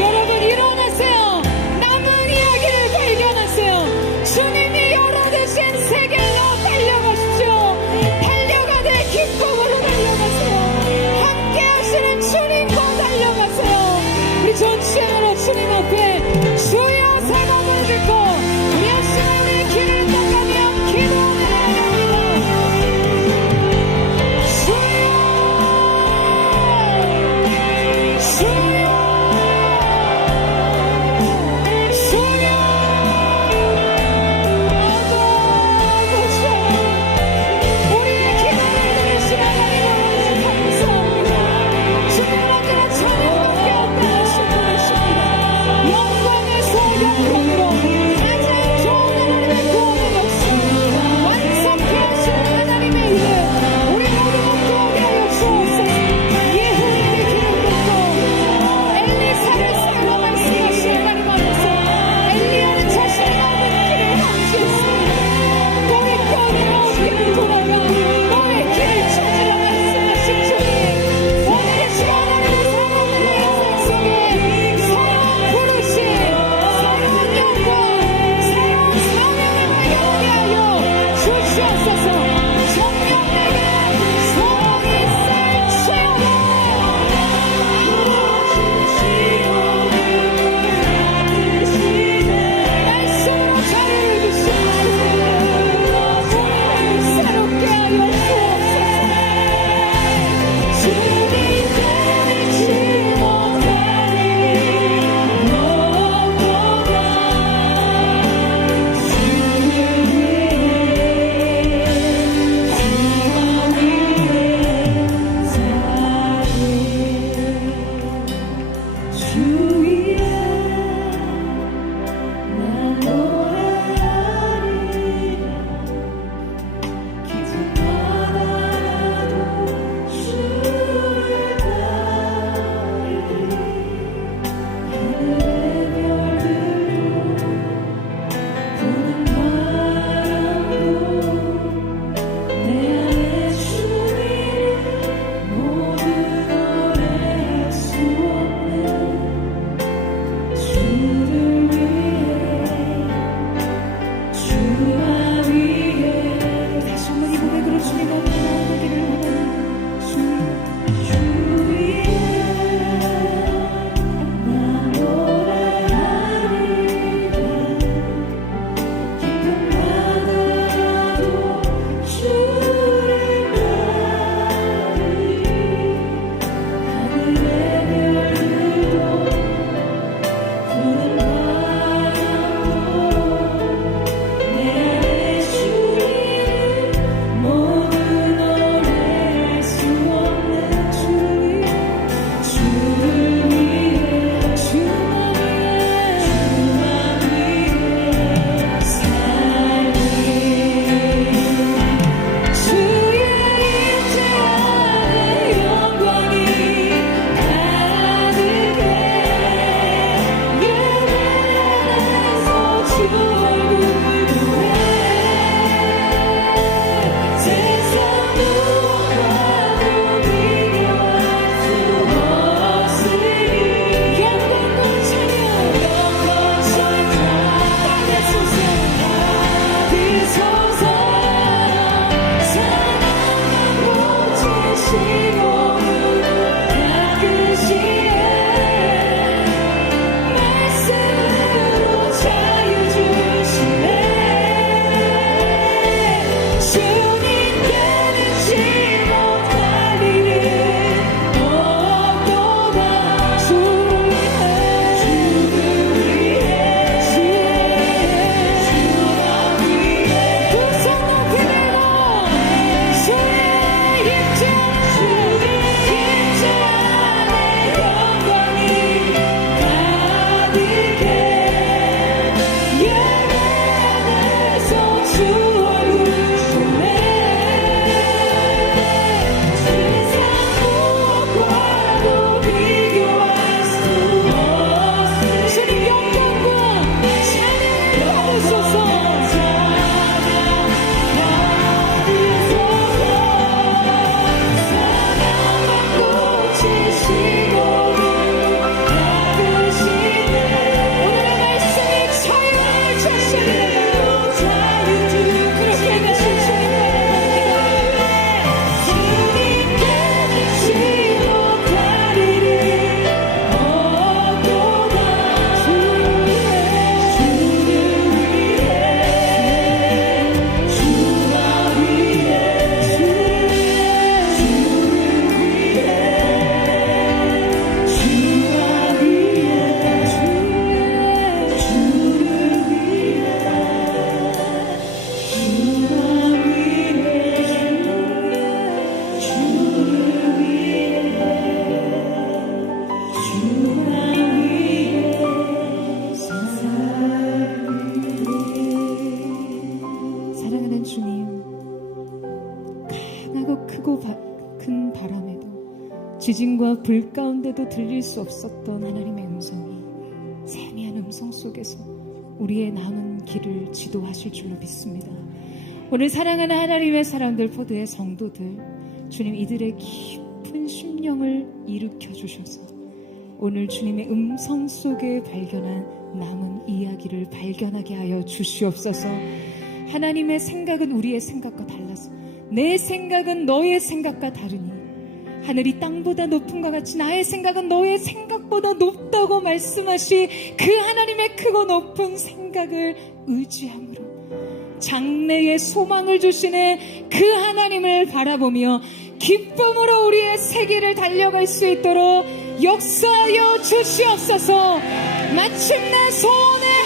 여러분, 일어나세요. 남은 이야기를 발견하세요. 주님이 열어두신 세계로 달려가십시오. 달려가되 기쁨으로 달려가세요. 함께 하시는 주님과 달려가세요. 우리 전체로 주님 앞에 주여 세 번을 짓고 큰 바람에도 지진과 불 가운데도 들릴 수 없었던 하나님의 음성이 세미한 음성 속에서 우리의 남은 길을 지도하실 줄로 믿습니다. 오늘 사랑하는 하나님의 사람들, 포도의 성도들, 주님 이들의 깊은 심령을 일으켜 주셔서 오늘 주님의 음성 속에 발견한 남은 이야기를 발견하게 하여 주시옵소서. 하나님의 생각은 우리의 생각과 달라서 내 생각은 너의 생각과 다르니 하늘이 땅보다 높은 것 같이 나의 생각은 너의 생각보다 높다고 말씀하시 그 하나님의 크고 높은 생각을 의지함으로 장래의 소망을 주시는 그 하나님을 바라보며 기쁨으로 우리의 세계를 달려갈 수 있도록 역사하여 주시옵소서. 마침내 소원의